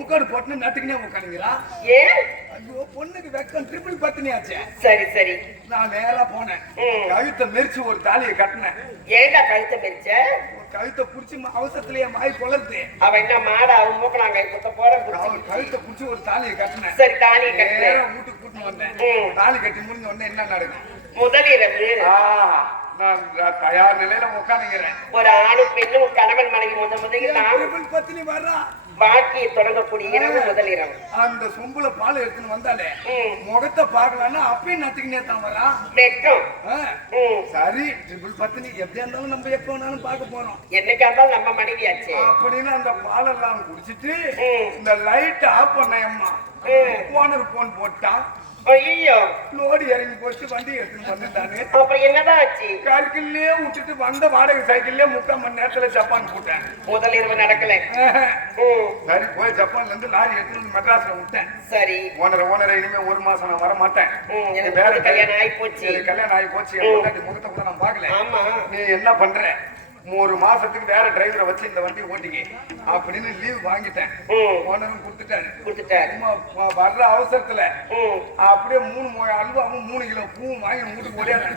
முக்காடு போட்டு நட்டுக்குனே உட்காந்துங்கிறா. ஏன்? ஐயோ பொண்ணுக்கு வெக்கம் ட்ரிபிள் பத்தினி ஆச்சு. சரி நான் நேரா போனேன். கழுத்தை மெரிச்சு ஒரு தாலியை கட்டினேன். ஏண்டா கழுத்தை மெரிச்ச? கழுத்தை புடிச்சு அவசரத்திலேயே மாய் பொலர்த்து. அவ என்ன மாட அவன் மூக்க நாங்க குத்த போறேன். கழுத்தை புடிச்சு ஒரு தாலியை கட்டினேன். சரி தாலியை கட்டினேன். வீட்டுக்கு கூட்டிட்டு வந்தேன். தாலி கட்டி முடிஞ்ச உடனே என்ன நடக்கும்? முதல் இரவு நான் தயார் நிலையில உட்காந்துக்கிறேன். ஒரு ஆணு பெண்ணு கணவன் மனைவி முதல் பத்தினி வர்றா வாழ்க்கையை தொடங்கக்கூடிய இரவு முதல் இரவு. அந்த சொம்புல பால் எடுத்துன்னு வந்தாலே முகத்தை பாக்கலாம்னா அப்பயும் நத்துக்குனே தான் வரா. சரி ட்ரிபிள் பத்தினி எப்படியா இருந்தாலும் நம்ம எப்ப வேணாலும் பார்க்க போறோம். என்னைக்கா இருந்தாலும் நம்ம மனைவியாச்சு அப்படின்னு அந்த பாலெல்லாம் குடிச்சிட்டு இந்த லைட் ஆஃப் பண்ண அம்மா ஓனர் போன் போட்டான். ஐயோ லோடு இறங்கி போச்சு வண்டி எடுத்துன்னு வந்துட்டானே. அப்புறம் என்னதான் ஆச்சு? கால்கில்லே விட்டுட்டு வந்த வாடகை சைக்கிள்லயே 3/4 மணி நேரத்துல ஜப்பான் போட்டேன். முதல் இரவு நடக்கல. சரி போய் ஜப்பான்ல இருந்து லாரி எடுத்து மெட்ராஸ்ல விட்டேன். சரி ஓனரை இனிமே 1 மாசம் நான் வர மாட்டேன். வேற கல்யாணம் ஆகி போச்சு. கல்யாணம் ஆகி போச்சு. முகத்தை கூட நான் பாக்கல. நீ என்ன பண்ற? 1 மாசத்துக்கு வேற டிரைவரை வச்சு இந்த வண்டி ஓட்டிங்க அப்படின்னு லீவ் வாங்கிட்டேன். ஓனரும் கொடுத்துட்டாரு. வர்ற அவசரத்துல அப்படியே 3 முழ அல்வாவும் 3 கிலோ பூவும் வாங்கி வீட்டுக்கு ஓடியாரு.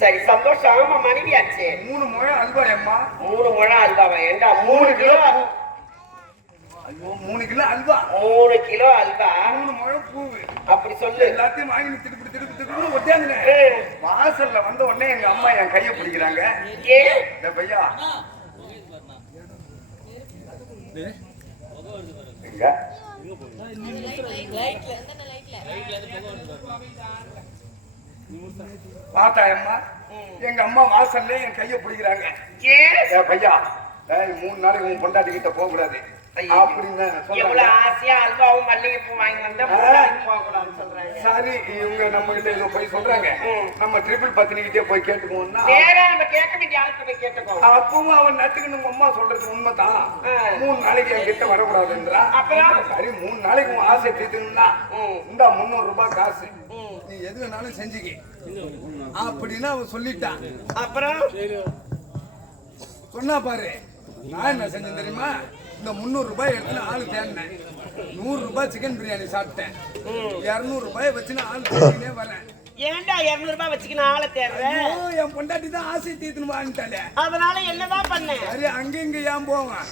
சரி சந்தோஷம். ஆமா மனைவியாச்சு. 3 முழ அல்வா அம்மா. 3 முழ அல்வாவா? ஏண்டா 3 கிலோ ஐயோ 3 கிலோ அல்வா 3 கிலோ அல்வா 3 முழம் பூவு அப்படி சொல்லு. எல்லாத்தையும் வாங்கி திருப்பி ஒட்டியாந்துனேன். வாசல்ல வந்த உடனே எங்க அம்மா என் கையை பிடிக்கிறாங்க. ஏன் டேய் பையா எங்க பார்த்தா அம்மா எங்க அம்மா வாசல்ல என் கையை பிடிக்கிறாங்க. ஏன் டேய் பையா 3 நாளைக்கு உன் பொண்டாட்டி கிட்ட போக கூடாது அப்படின்னு எவ்வளவு சொல்றாங்க. ஆசையா அல்வாவும் மல்லிகைப்பூ வாங்கி வந்தா போக கூடாதுன்னு சொல்றாங்க. சரி இவங்க நம்ம கிட்ட ஏதோ போய் சொல்றாங்க. நம்ம ட்ரிபிள் பத்தினிக்கிட்டே போய் கேட்டுக்குவோம்னா நேரா நம்ம கேட்க வேண்டிய ஆளுக்கு போய் கேட்டுக்கோ. அப்பவும் அவன் நட்டுக்கு நம்ம அம்மா சொல்றது உண்மைதான். 3 நாளைக்கு என் கிட்ட வரக்கூடாதுன்றா. அப்புறம் சரி 3 நாளைக்கு உன் ஆசை தீர்த்துனா இந்த 300 ரூபாய் காசு நீ எது வேணாலும் செஞ்சுக்க அப்படின்னு அவன் சொல்லிட்டான். அப்புறம் சொன்னா பாரு நான் என்ன செஞ்சேன் தெரியுமா? இந்த 300 ரூபாய் எடுத்து ஆளு தேடினேன். 100 ரூபாய் சிக்கன் பிரியாணி சாப்பிட்டேன். 200 ரூபாய் வச்சு நான் ஆளு தேடினே வரேன். ஏன்டா 200 ரூபாய் வச்சுக்கின ஆளை தேடுறேன்? ஐயோ, என் பொண்டாட்டி தான் ஆசை தீர்த்துன்னு வாங்கிட்டாலே. அதனால என்னதான் பண்ண? சரி அங்க இங்க ஏன் போவான்?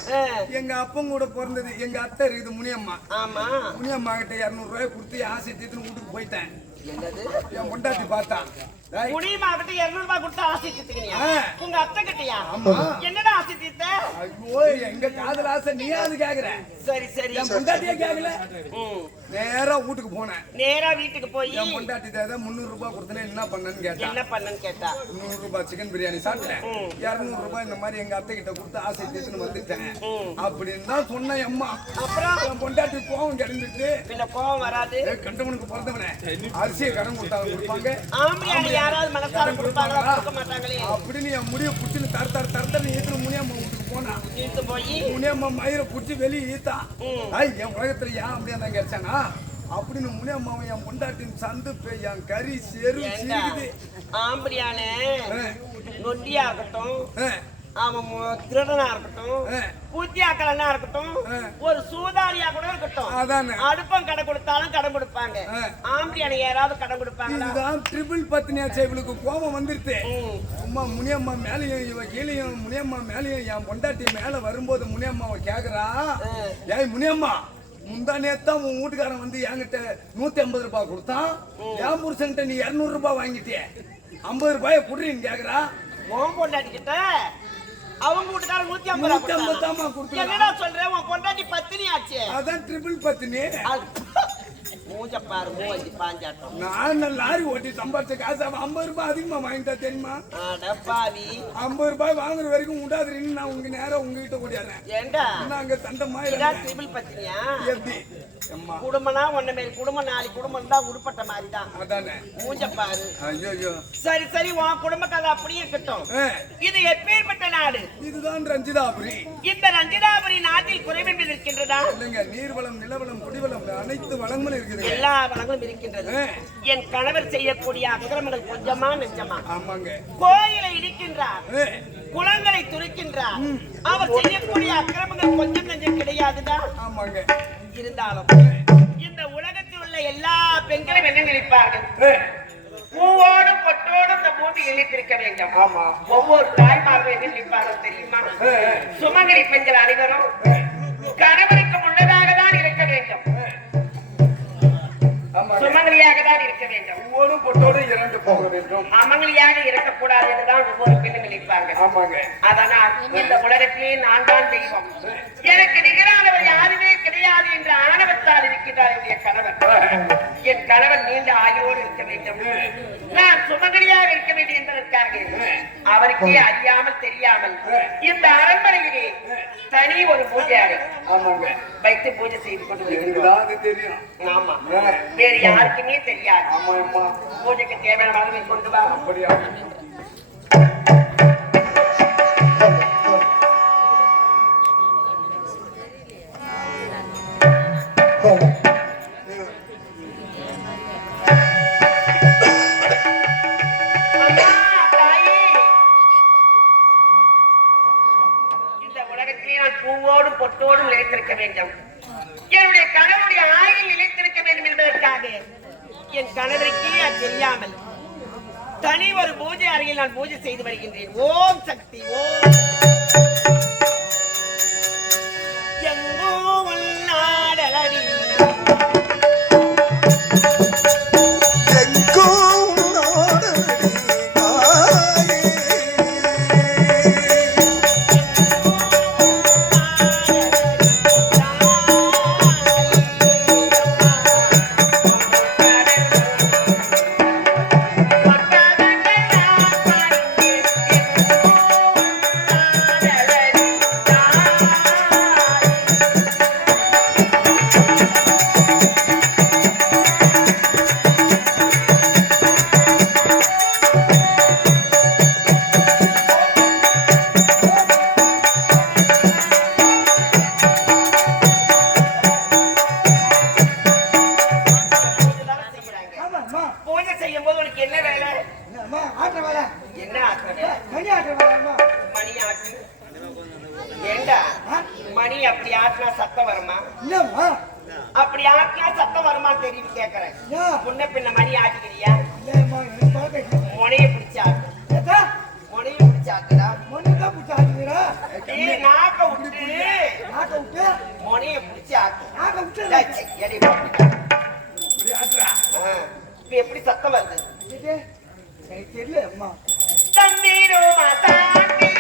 எங்க அப்பன் கூட பிறந்தது எங்க அத்தை இருக்குது முனியம்மா. ஆமா முனியம்மா கிட்ட 200 ரூபாய் கொடுத்து ஆசை தீர்த்துன்னு வீட்டுக்கு போயிட்டேன். என்னது என் பொண்டாட்டி பார்த்தான். முடியுமா கிட்ட 200 ரூபாய் கொடுத்து ஆசை தீர்த்துக்கினியா? உங்க அத்தை கிட்டயா? ஆமா. என்னடா ஆசை தீர்த்த? ஐயோ எங்க காதல் ஆசை நீ அது கேக்குற? சரி சரி என் பொண்டாட்டியே கேக்கல. நேரா வீட்டுக்கு போனேன். நேரா வீட்டுக்கு போய் என் பொண்டாட்டி தான் 300 ரூபாய் கொடுத்தனே என்ன பண்ணன்னு கேட்டா. என்ன பண்ணன்னு கேட்டா 100 ரூபாய் சிக்கன் பிரியாணி சாப்பிட்டேன். 200 ரூபாய் இந்த மாதிரி எங்க அத்தை கிட்ட கொடுத்து ஆசை தீர்த்துன்னு வந்துட்டேன் அப்படின்னு தான் சொன்னேன் அம்மா. அப்புறம் என் பொண்டாட்டி கோவம் கிடந்துட்டு பின்ன கோவம் வராது. கண்டவனுக்கு பிறந்தவனே அரிசியை கடன் கொடுப்பாங்க. ஆம்பளையானு யாராவது மனசார கொடுப்பாங்களா? கொடுக்க மாட்டாங்களே. அப்படின்னு என் முடிய புடிச்சுன்னு தரத்தன்னு ஈத்துன்னு முனியம்மா வீட்டுக்கு போனா. இழுத்து போய் முனியம்மா மயிரை புடிச்சு வெளியே ஈத்தா. என் உலகத்துல ஏன் அப்படியே தான் கிடைச்சானா அப்படின்னு முனியம்மாவை என் பொண்டாட்டின் சந்து என் கறி செரு சிரிக்குது. ஆம்பளையானே நொண்டியா இருக்கட்டும், அவன் திருடனா இருக்கட்டும், பூத்தியாக்கலனா இருக்கட்டும், ஒரு சூதாரியா கூட இருக்கட்டும், அதானே அடுப்பம் கடன் கொடுத்தாலும் கடன் கொடுப்பாங்க. ஆம்பளையான யாராவது கடன் கொடுப்பாங்களா? இதுதான் ட்ரிபிள் பத்தினியாச்சு. இவளுக்கு கோபம் வந்துருச்சு. சும்மா முனியம்மா மேலையும் இவ கீழையும் முனியம்மா மேலையும் என் பொண்டாட்டி மேல வரும்போது முனியம்மாவை கேக்குறா, ஏய் முனியம்மா முந்தா நேத்தான் உன் வீட்டுக்காரன் வந்து என்கிட்ட 150 ரூபாய் கொடுத்தான். என் புருஷன்கிட்ட நீ 200 ரூபாய் வாங்கிட்டிய, 50 ரூபாயை குடுறீன்னு கேக்குறா. உன் பொண்டாட்டி கிட்ட அவங்க வீட்டுக்காரன் 150 தாமா கொடுத்து. என்னடா சொல்றேன்? உன் பொண்டாட்டி பத்தினி ஆச்சு. அதான் ட்ரிபிள் பத்தினி. மூஞ்ச பாரு மூஞ்சி பாஞ்சாட்டம். நான் லாரி ஓட்டி சம்பாதிச்ச காசு 50 ரூபாய் அதிகமா வாங்கிட்டா தெரியுமா? அடப்பாவி 50 ரூபாய் வாங்குற வரைக்கும் விடாதுன்னு நான் உங்க நேரம் உங்ககிட்ட ஓடியாரேன். ஏண்டா அங்க தண்டமா ட்ரிபிள் பத்தினியா? எப்படி அம்மா குடும்பம்னா ஒண்ணு மாரி குடும்பம், 4 குடும்பம் தான் உருப்பட்ட மாதிரி தான். அதானே மூஞ்ச பாரு. ஐயோ சரி சரி உன் குடும்ப கதை அப்படியே இருக்கட்டும். இது எப்பேற்பட்ட நாடு? இதுதான் ரஞ்சிதாபுரி. இந்த ரஞ்சிதாபுரி நாட்டில் குறைவின்றி இருக்கின்றதா? இல்லைங்க, நீர்வளம் நிலவளம் குடிவளம் அனைத்து வளங்களும் இருக்குது. எல்லா வளங்களும் இருக்கின்றது. என் கணவர் செய்யக்கூடிய அக்கிரமங்கள் கொஞ்சமா நெஞ்சமா? ஆமாங்க. கோயிலை இடிக்கின்றார், குளங்களை துரைக்கின்றார். அவர் செய்யக்கூடிய அக்கிரமங்கள் கொஞ்சம் நெஞ்சம் கிடையாதுதான். ஆமாங்க. இருந்தாலும் இந்த உலகத்தில் உள்ள எல்லா பெண்களும் என்ன நினைப்பார்கள்? பூவோடும் பொட்டோடும் இந்த பூமி இணைத்திருக்க வேண்டும். ஆமா. ஒவ்வொரு தாய்மார்களும் என்ன நினைப்பார்கள் தெரியுமா? சுமங்கலி பெண்கள் அனைவரும் கணவருக்கு முன்னதாக தான் இருக்க வேண்டும், சுமங்கலியாக தான் இருக்க வேண்டும். ஒவ்வொரு பொட்டோடு இறந்து போக வேண்டும், அமங்கலியாக இருக்கக்கூடாது என்றுதான் ஒவ்வொரு பெண்ணும் நினைப்பார்கள். ஆமாங்க. அதனால் இந்த உலகத்திலே நான் தான் தெய்வம், எனக்கு நிகரானவர் யாருமே கிடையாது என்ற ஆணவத்தால் இருக்கின்றார் என்னுடைய கணவர். என் கணவர் நீண்ட ஆயுளோடு இருக்க வேண்டும், நான் சுமங்கலியாக இருக்க வேண்டும் என்பதற்காக அவருக்கே அறியாமல் தெரியாமல் இந்த அரண்மனையிலே தனி ஒரு பூஜை அறை வைத்து பூஜை செய்து கொண்டு வருகிறோம். தெரியும். ஆமா, வேறு யாருக்குமே தெரியாது. ஆமா அம்மா. பூஜைக்கு தேவையான அளவை கொண்டு வா. அப்படியா? பூவோடும் பொட்டோடும் நிலைத்திருக்க வேண்டும், என்னுடைய கணவனுடைய ஆயில் நிலைத்திருக்க வேண்டும் என்பதற்காக என் கணவருக்கே அது தெரியாமல் தனி ஒரு பூஜை அறையில் நான் பூஜை செய்து வருகின்றேன். ஓம் சக்தி ஓம். எங்கோ என்னம்மா அப்படி ஆட்டினா சத்தம் வருமா தெரியும் கேக்குறேன். ஏன் முன்ன பின்ன மணி ஆட்டிக்கிறியா? இல்லம்மா எனக்கு பார்க்க முனைய பிடிச்சா ஏதா முனைய பிடிச்சாக்குடா. மொன்னதா புடிச்சாடுறா நீ நாக்க விட்டு நாக்க விட்டு முனைய பிடிச்சு ஆக்கு. நாக்க விட்டு எடை போட்டுட்டா. இப்படி ஆட்டுறா. இப்ப எப்படி சத்தம் வருது? இது எனக்கு தெரியல அம்மா தண்ணீரோ மாதாண்டி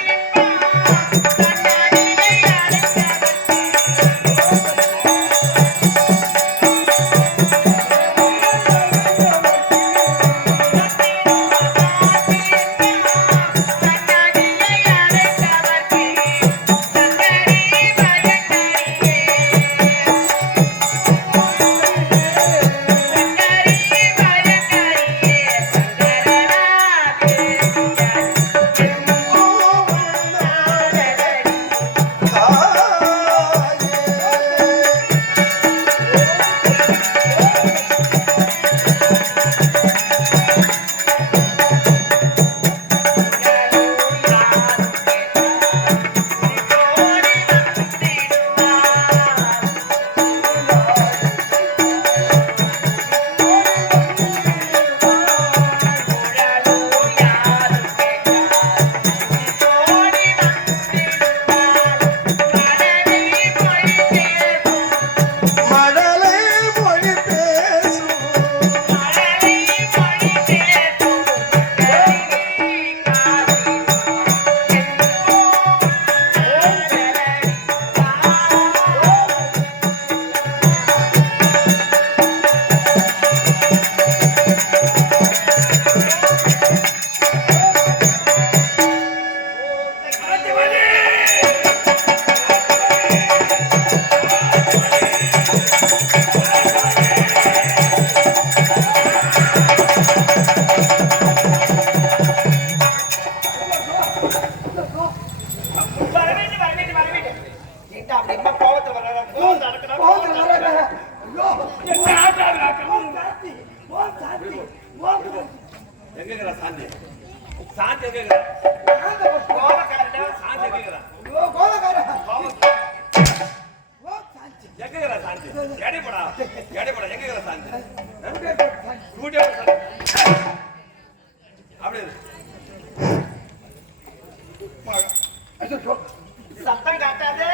சத்தம் காட்டாதே.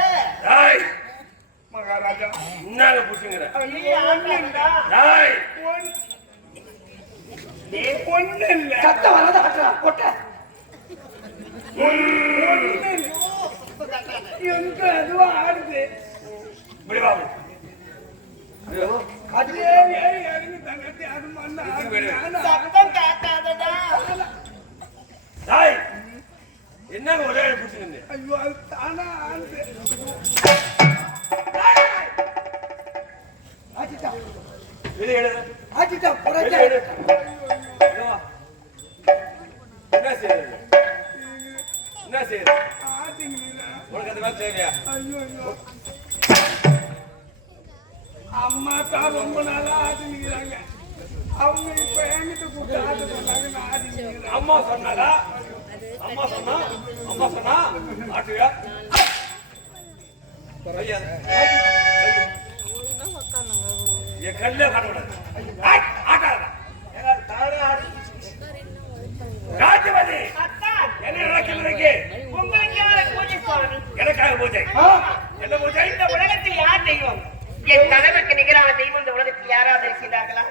மகாராஜா என்னங்க புடிச்சுங்கற? நீ ஆட்டாதடா. டேய் ஒண்ணு இல்ல. சத்தம் வராத ஆட்டா கொட்ட எங்க அதுவா ஆடுது. இப்படி வா. அதே ஏறி இறங்கி தங்கச்சி அது மண்ண ஆடுது. சத்தம் காட்டாதடா. டேய் என்னங்க ஒரே புடிச்சுங்க? ஐயோ அது தானா ஆடுது. ஆச்சிட்டா வெளிய எடு. ஆச்சிட்டா புறச்ச வெளிய எடு. என்ன செய்யுது? என்ன செய்யுது? ஆடுங்களா? உனக்கு அந்த மாதிரி தேவையா? ஐயோ ஐயோ. அம்மா தான் ரொம்ப நாளா ஆடுங்கிறாங்க. அவங்க இப்ப என்கிட்ட கூப்பிட்டு ஆட சொன்னாங்க. நான் ஆடுங்கிறேன். அம்மா சொன்னாடா. அம்மா சொன்னா ஆட்டுவியா? ஐயா என் கல்லே காட்டக்கூடாது. ஆட்டாதா ராஜபதி அத்தா, என்ன நடக்கிறது? உங்களுக்கு யாரு பூஜை சுவாமி? எனக்காக பூஜை. என்ன பூஜை? இந்த உலகத்தில் யார் தெய்வம்? என் தலைவருக்கு நிகரான தெய்வம் இந்த உலகத்தில் யாராவது செய்தார்களா?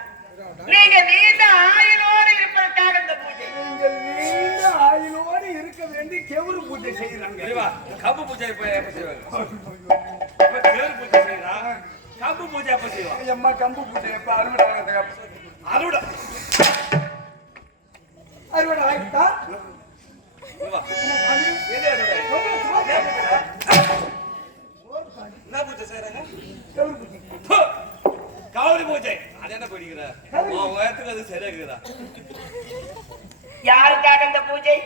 நீங்க நீண்ட ஆயுளோடு இருப்பதற்காக இந்த பூஜை. நீங்கள் நீண்ட ஆயுளோடு இருக்க வேண்டி கெவுரு பூஜை செய்யறாங்க. தெளிவா? கம்பு பூஜை எப்ப செய்வாங்க? இப்ப தேர் பூஜை செய்யறா. கம்பு பூஜை எப்ப செய்வாங்க? அம்மா கம்பு பூஜை எப்ப அறுவடை அறுவடை. அறுவடை ஆயிட்டா தெளிவா? எது அறுவடை? என்ன பூஜை செய்யறாங்க? கௌரி பூஜை. அது என்ன படிக்கிற? உயரத்துக்கு அது சரியா இருக்குதா? யாருக்காக இந்த பூஜை?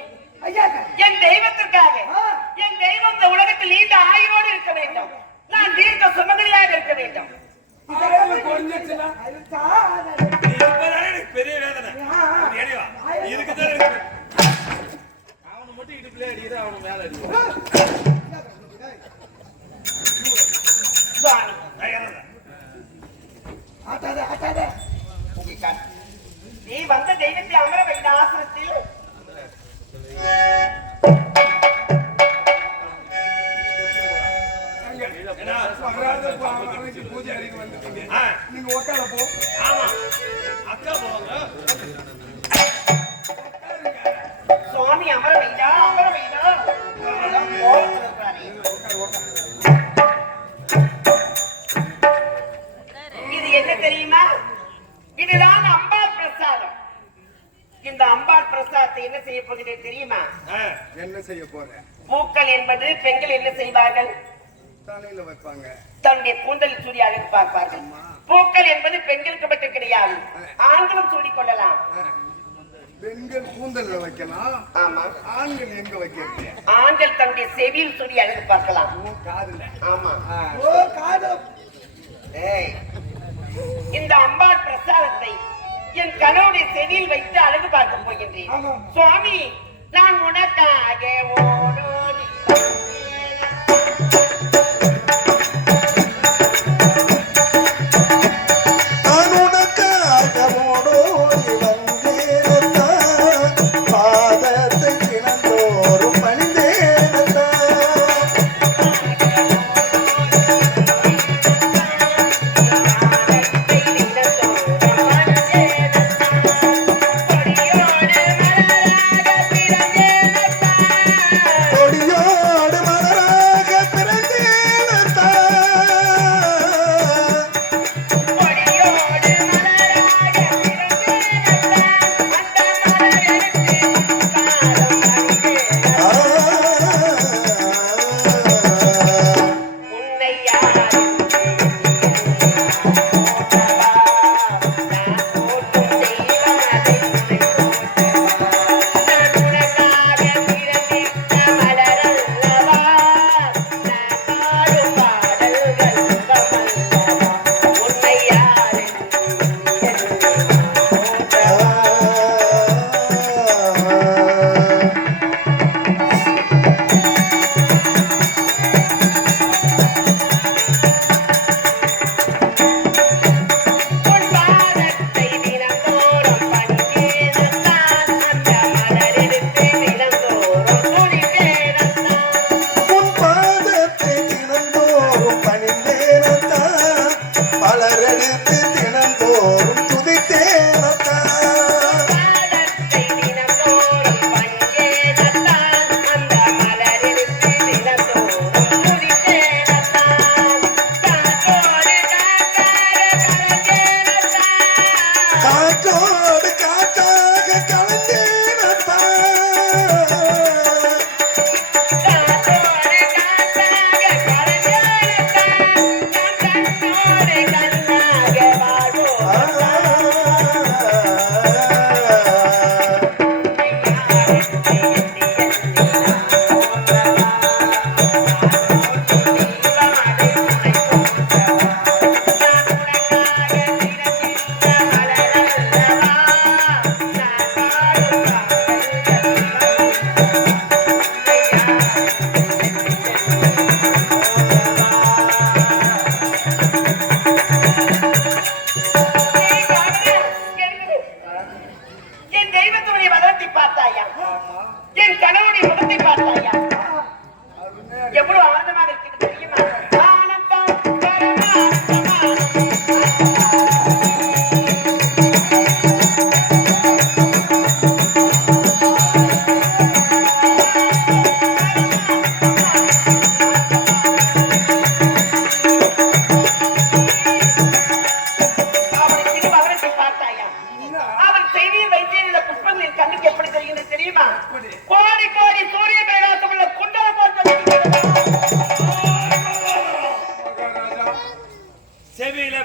ஐயா என் தெய்வத்திற்காக. என் தெய்வம் இந்த உலகத்தில் நீண்ட ஆயுளோடு இருக்க வேண்டும். நான் தீர்க்க சுமங்கலியாக இருக்க வேண்டும். கொஞ்சம் அழுத்தா நீ இப்பதானே எனக்கு பெரிய வேதனை. நீ அடிவா. இருக்குதானே எனக்கு. அவனை மட்டும் இடுப்புல அடிக்குது, அவனை மேல அடிக்குது. சுவாமி, நான் என்ன விட்டார். நீ வந்த தெய்வத்தை அமர வைத்த ஆசிரத்தில் பூஜை அறிக்கை வந்துட்டீங்க. நீங்க உட்கார போ. ஆமா அக்கா போவாங்க. சுவாமி அமர வைத்தா அமர வைத்தா இது என்ன தெரியுமா? இதுதான் அம்பாள் பிரசாதம். இந்த அம்பாள் பிரசாதத்தை என்ன செய்ய போகிறேன் தெரியுமா? என்ன செய்ய போறேன்? பூக்கள் என்பது பெண்கள் என்ன செய்வார்கள்? தலையில வைப்பாங்க. தன்னுடைய கூந்தல் சூடி அழகு பார்ப்பார்கள். பூக்கள் என்பது பெண்களுக்கு மட்டும் கிடையாது, ஆண்களும் சூடிக் கொள்ளலாம். பெண்கள் கூந்தல்ல வைக்கலாம். ஆமா. ஆண்கள் எங்க வைக்கிறது? ஆண்கள் தன்னுடைய செவியில் சூடி அழகு பார்க்கலாம். காதுல. ஆமா. ஓ காதல். ஏய், இந்த அம்பாள் பிரசாதத்தை என் கணவனுடைய செவியில் வைத்து அழகு பார்க்க போகின்றேன். சுவாமி, நான் உனக்காக ஓடோடி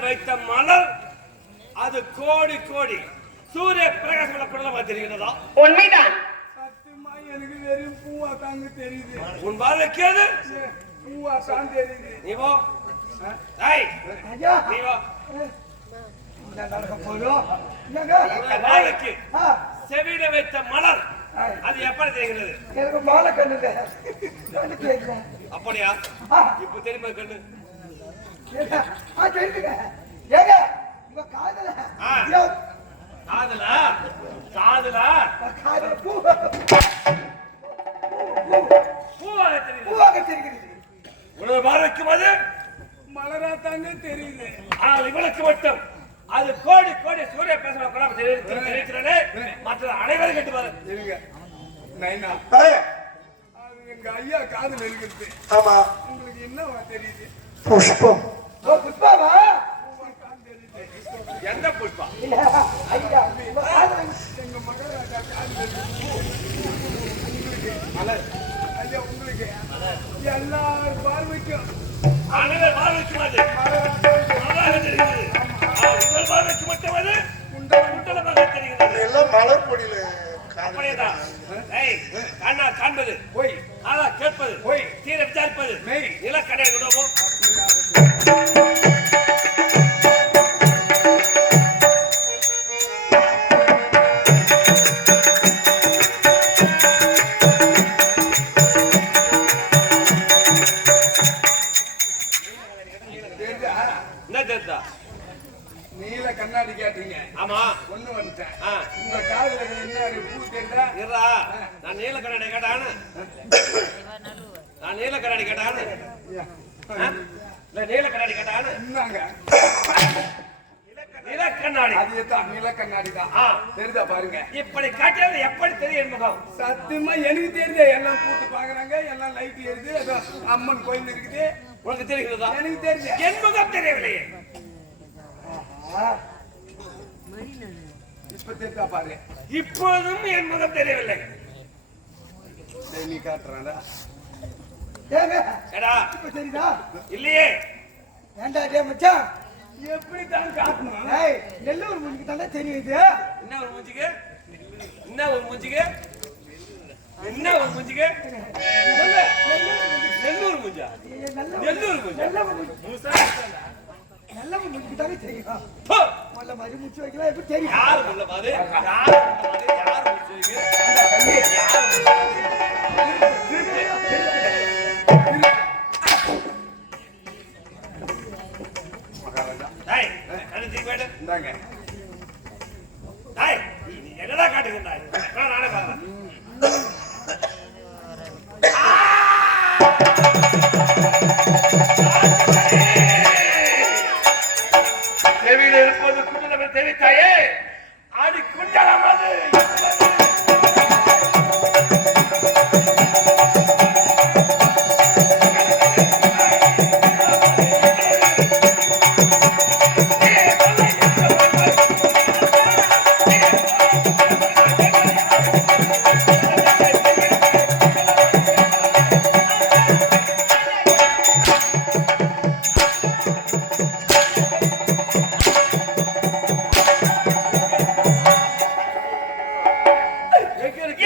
வைத்த மலர் அது கோடி கோடி சூரிய பிரகாசம் தெரிகிறதா? உண்மைதான். சத்தியமா எனக்கு வெறும் பூவா தாங்க தெரியுது. உன் பார்வைக்கேது பூவா தான் தெரியுது. நீ வா. ஏய் ஐயா நீ வா. என்ன நடக்க போதோ? பார்வைக்கு செவியில வைத்த மலர் அது எப்படி தெரிகிறது? எனக்கு மாலை கண்ணுங்க கண்ணு கேட்கல. அப்படியா? இப்ப தெரியுமா கண்ணு? தெரிஞ்சுங்க ஏங்க உங்க காதல ஆனால் இவளுக்கு மட்டும் அது கோடி கோடி சூரிய பேச தெரிவிக்கிறது. மற்ற அனைவரும் கேட்டுப்பாரு. இருங்க நைனா, அது எங்க ஐயா காதுல இருக்குது. ஆமா, உங்களுக்கு என்னவா தெரியுது? புஷ்பம். ஓ புஷ்பாவா? எந்த புஷ்பா? இல்ல ஐயா இவ காதுல எங்க மகாராஜா காதுல இருக்குது. ஐயா உங்களுக்கு எல்லார் பார்வைக்கும் அனைவர் பார்வைக்கும் அது அழகாக தெரிகிறது. இவள் பார்வைக்கு மட்டும் அது குண்டலமாக தெரிகிறது. எல்லாம் மலர் பொடியில அப்படியேதான். கண்ணா காண்பது போய் காதா கேட்பது போய் தீர விசாரிப்பது மெய் நிலக்கடை விடவும் என்ன தெரிந்தா? நீல கண்ணாடி கேட்டீங்க. ஆமா ஒண்ணு வந்துட்டேன். ஆ. உங்க காதுல என்ன பூ தெரியுதா? இருடா, நான் நீல கண்ணாடி கேட்டானு நான் நீல கண்ணாடி கேட்டானு இல்ல நீல கண்ணாடி கேட்டானு என்னங்க நீல கண்ணாடி அதுதான் நீல கண்ணாடி தான். தெரியுதா பாருங்க. இப்படி காட்டியது எப்படி தெரியும் முகம்? சத்தியமா எனக்கு தெரியுது. எல்லாம் பூத்து பாக்குறாங்க, எல்லாம் லைட் எரியுது, ஏதோ அம்மன் கோயில் இருக்குது. உனக்கு தெரிகிறதா? எனக்கு தெரியுது. என் முகம் தெரியவில்லையே. இப்ப தெரியுதா பாரு. இப்போதும் என் முகம் தெரியவில்லை. நீ காட்டுறாடா. ஏங்க ஏடா இப்ப தெரியுதா? இல்லையே. ஏண்டா டே மச்சான், எப்படி தான் காட்டணும்? ஏய் நெல்லூர் மூஞ்சிக்கு தானே தெரியும் இது. என்ன ஒரு மூஞ்சிக்கு என்ன ஒரு மூஞ்சிக்கு என்ன ஒரு மூஞ்சிக்கு சொல்லு. நெல்லூர் மூஞ்சா? நெல்லூர் மூஞ்சா? நல்ல மூஞ்சிக்கு தானே தெரியும். போ. மல்ல மாதிரி மூச்சு வைக்கலாம் எப்படி தெரியும்? யாரு உள்ள பாரு? யாரு உள்ள பாரு? யாரு மூஞ்சிக்கு? மகாராஜா டேய், கண்ணு போயிடு. இந்தாங்க. டேய், நீ என்னடா காட்டுகின்றாய்? நானே பாக்குறேன். செவியில் இருப்பது குண்டலம் தெரிவித்தாயே, அது குண்டலம் அது.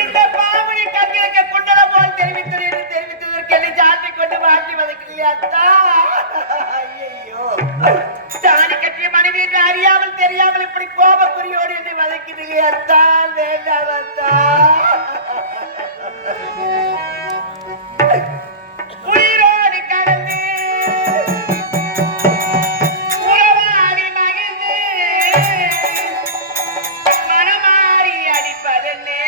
இந்த பாவனை கண்களுக்கு குண்டலம் போல் தெரிவித்தது என்று தெரிவித்ததற்கு என்னை சாட்டிக் கொண்டு மாட்டி வதற்கலையாத்தா. ஐயோ, தாலி கட்டிய மனைவி என்று அறியாமல் தெரியாமல் இப்படி கோபக்குறியோடு என்னை வதக்கிடுகையாத்தா. வேண்டாமத்தா. உயிரோடு கடந்து உறவாடி மகிழ்ந்து மனமாறி அடிப்பதென்னே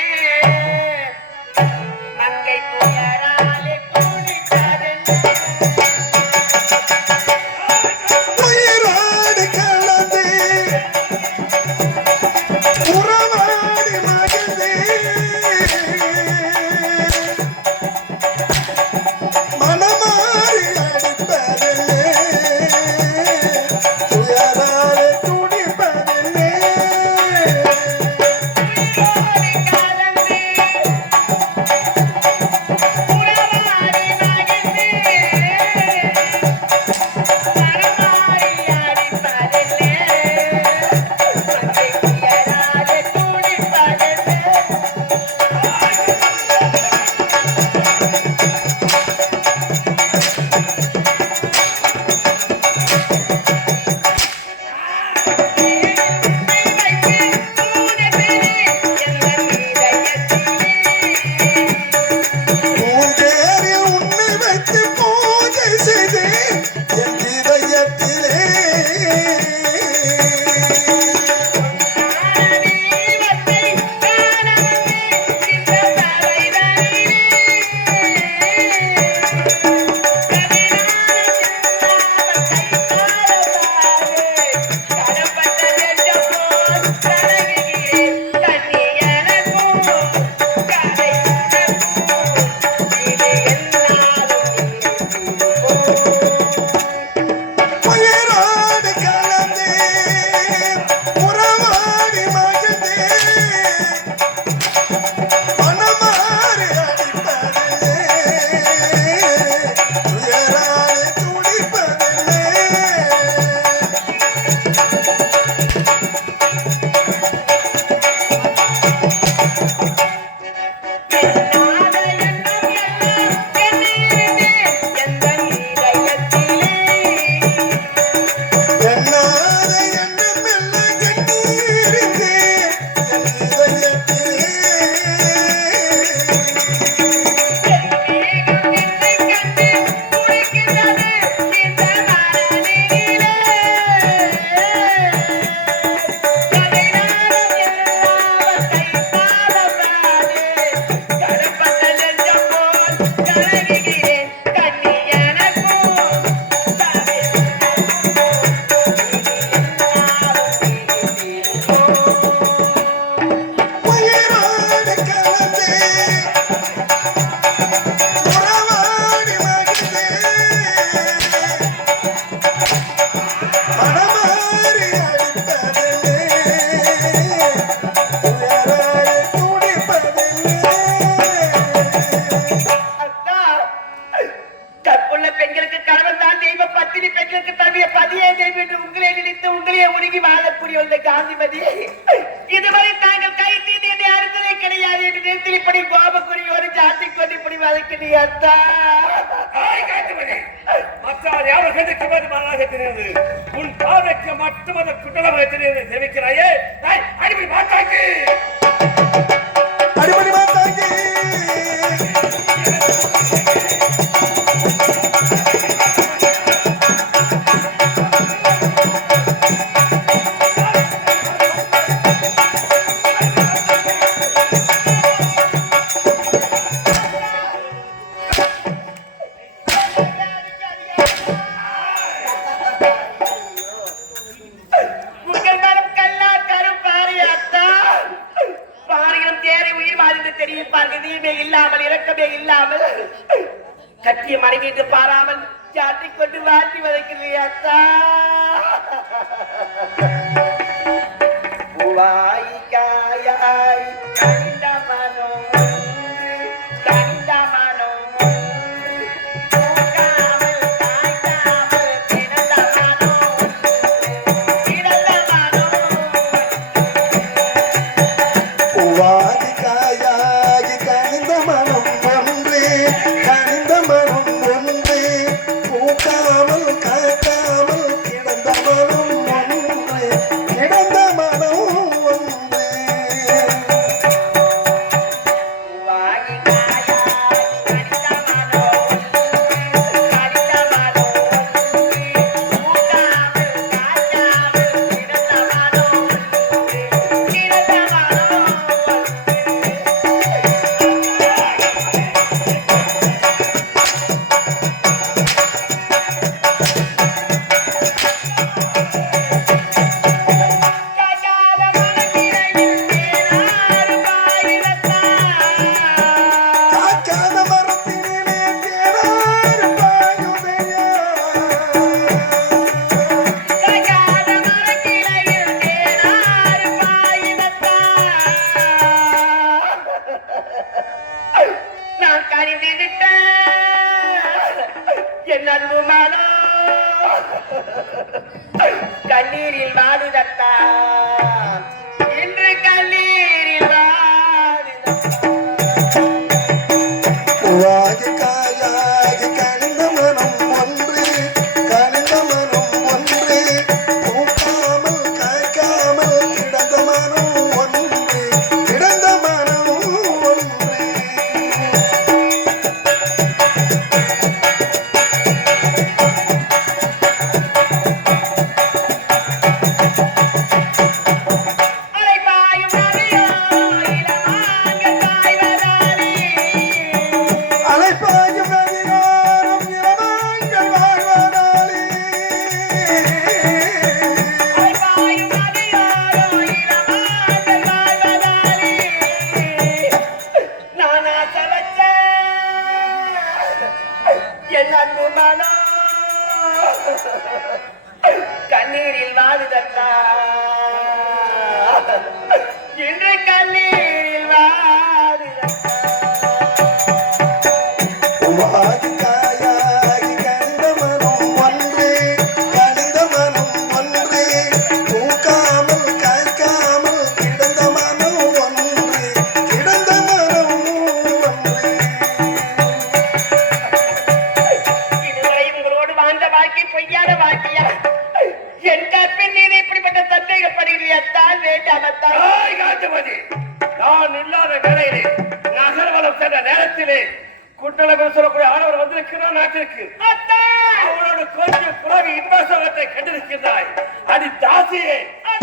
மங்கை துயராலே குடித்ததென்னே. உயிரோடு கலந்து உறவாடி மகிழ்ந்து சொல்லி வந்த காந்திமதி இதுவரை தாங்கள் கை தீண்டி என்னை அறுத்ததே கிடையாது என்று நேரத்தில் இப்படி கோபக்குறியோடு ஜாதி கொண்டு இப்படி வதக்கினி அத்தா காந்திமதி மற்றார் யாரும் கதைக்கு மாறாக தெரியாது உன் பார்வைக்கு மட்டும் அந்த குற்றமாக தெரியாது தெரிவிக்கிறாயே அடிப்படை மாட்டாக்கு அடிப்படை மாத்தாங்கி உங்கள் மனம் கல்லா கருப்பாரி அத்தா பாரியும் தேரை உயிர் வாழ்ந்து தெரியும் பகுதியுமே இல்லாமல் இரக்கமே இல்லாமல் கட்டிய மனைவிட்டு பாராமல் சாட்டி கொண்டு வாட்டி வதைக்கிறீ அத்தா பூவாய் காயாய் கண்ட மனோ கண்ட மனோ வாதிக்காயாகி கனிந்த மனம் ஒன்று கனிந்த மனம் ஒன்று பூக்காமல் காக்காமல் கிடந்த மனம் ஒன்று கிடந்த மனம் ஒன்று காக்காத மரத்தினிலே தேனாறு பாயுதையா நான் கருதி விட்டேன் என் அன்பு மனோ கண்ணீரில் வாடுதத்தா இன்று கண்ணீரில் வாடுதத்தா வாதிக்காயாகி கனிந்த மனம் ஒன்று கனிந்த மனம் ஒன்று பூக்காமல் காய்க்காமல் கிடந்த மனம் ஒன்று கிடந்த மனம் ஒன்று அலைபாயும் நதியோ இளமாங்க தாய்வதானே அலைப்பாயும் நதியோரம் இரவாங்கள் வாழ்வதாலே அலைபாயும் நதியோரோ இளமாங்க தாய்வதானே நான் ஆசை வச்ச என் அன்பு மனோ கண்ணீரில் வாடுதத்தா இன்று கண்ணீரில் வாடுதத்தா வாதிக்காயாகி கனிந்த மனம் ஒன்று கனிந்த மனம் ஒன்று பூக்காமல் காய்க்காமல் கிடந்த மனம் ஒன்று கிடந்த மனம் ஒன்று இதுவரை உங்களோடு வாழ்ந்த வாழ்க்கை பொய்யான வாழ்க்கையா என் கற்பின் மீது இப்படிப்பட்ட சந்தேகப்படுகிறீர்கள் வேண்டாமத்தான் காந்திமதி நான் இல்லாத வேளையிலே நகர்வலம் சென்ற நேரத்திலே குற்றலகம் சொல்லக்கூடிய ஆடவர் வந்திருக்கிறார் நாட்டிற்கு அத்தா! அவனோடு கொஞ்சம் புறவி இன்பசவத்தை கண்டிருக்கிறாய் அடி தாசியே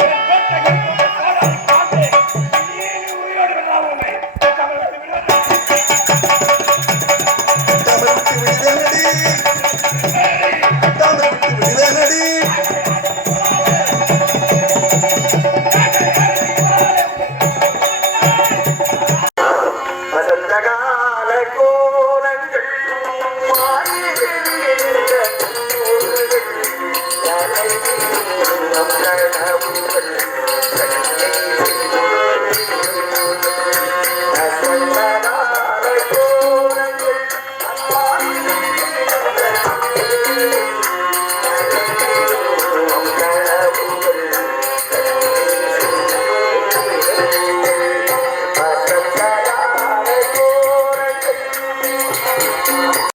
என் பெற்ற கற்பனை போராடி காத்து நீ உயிரோடு விடாமல் தமிழ் விட்டு விடுதலடி தமிழ் விட்டு விடுதலடி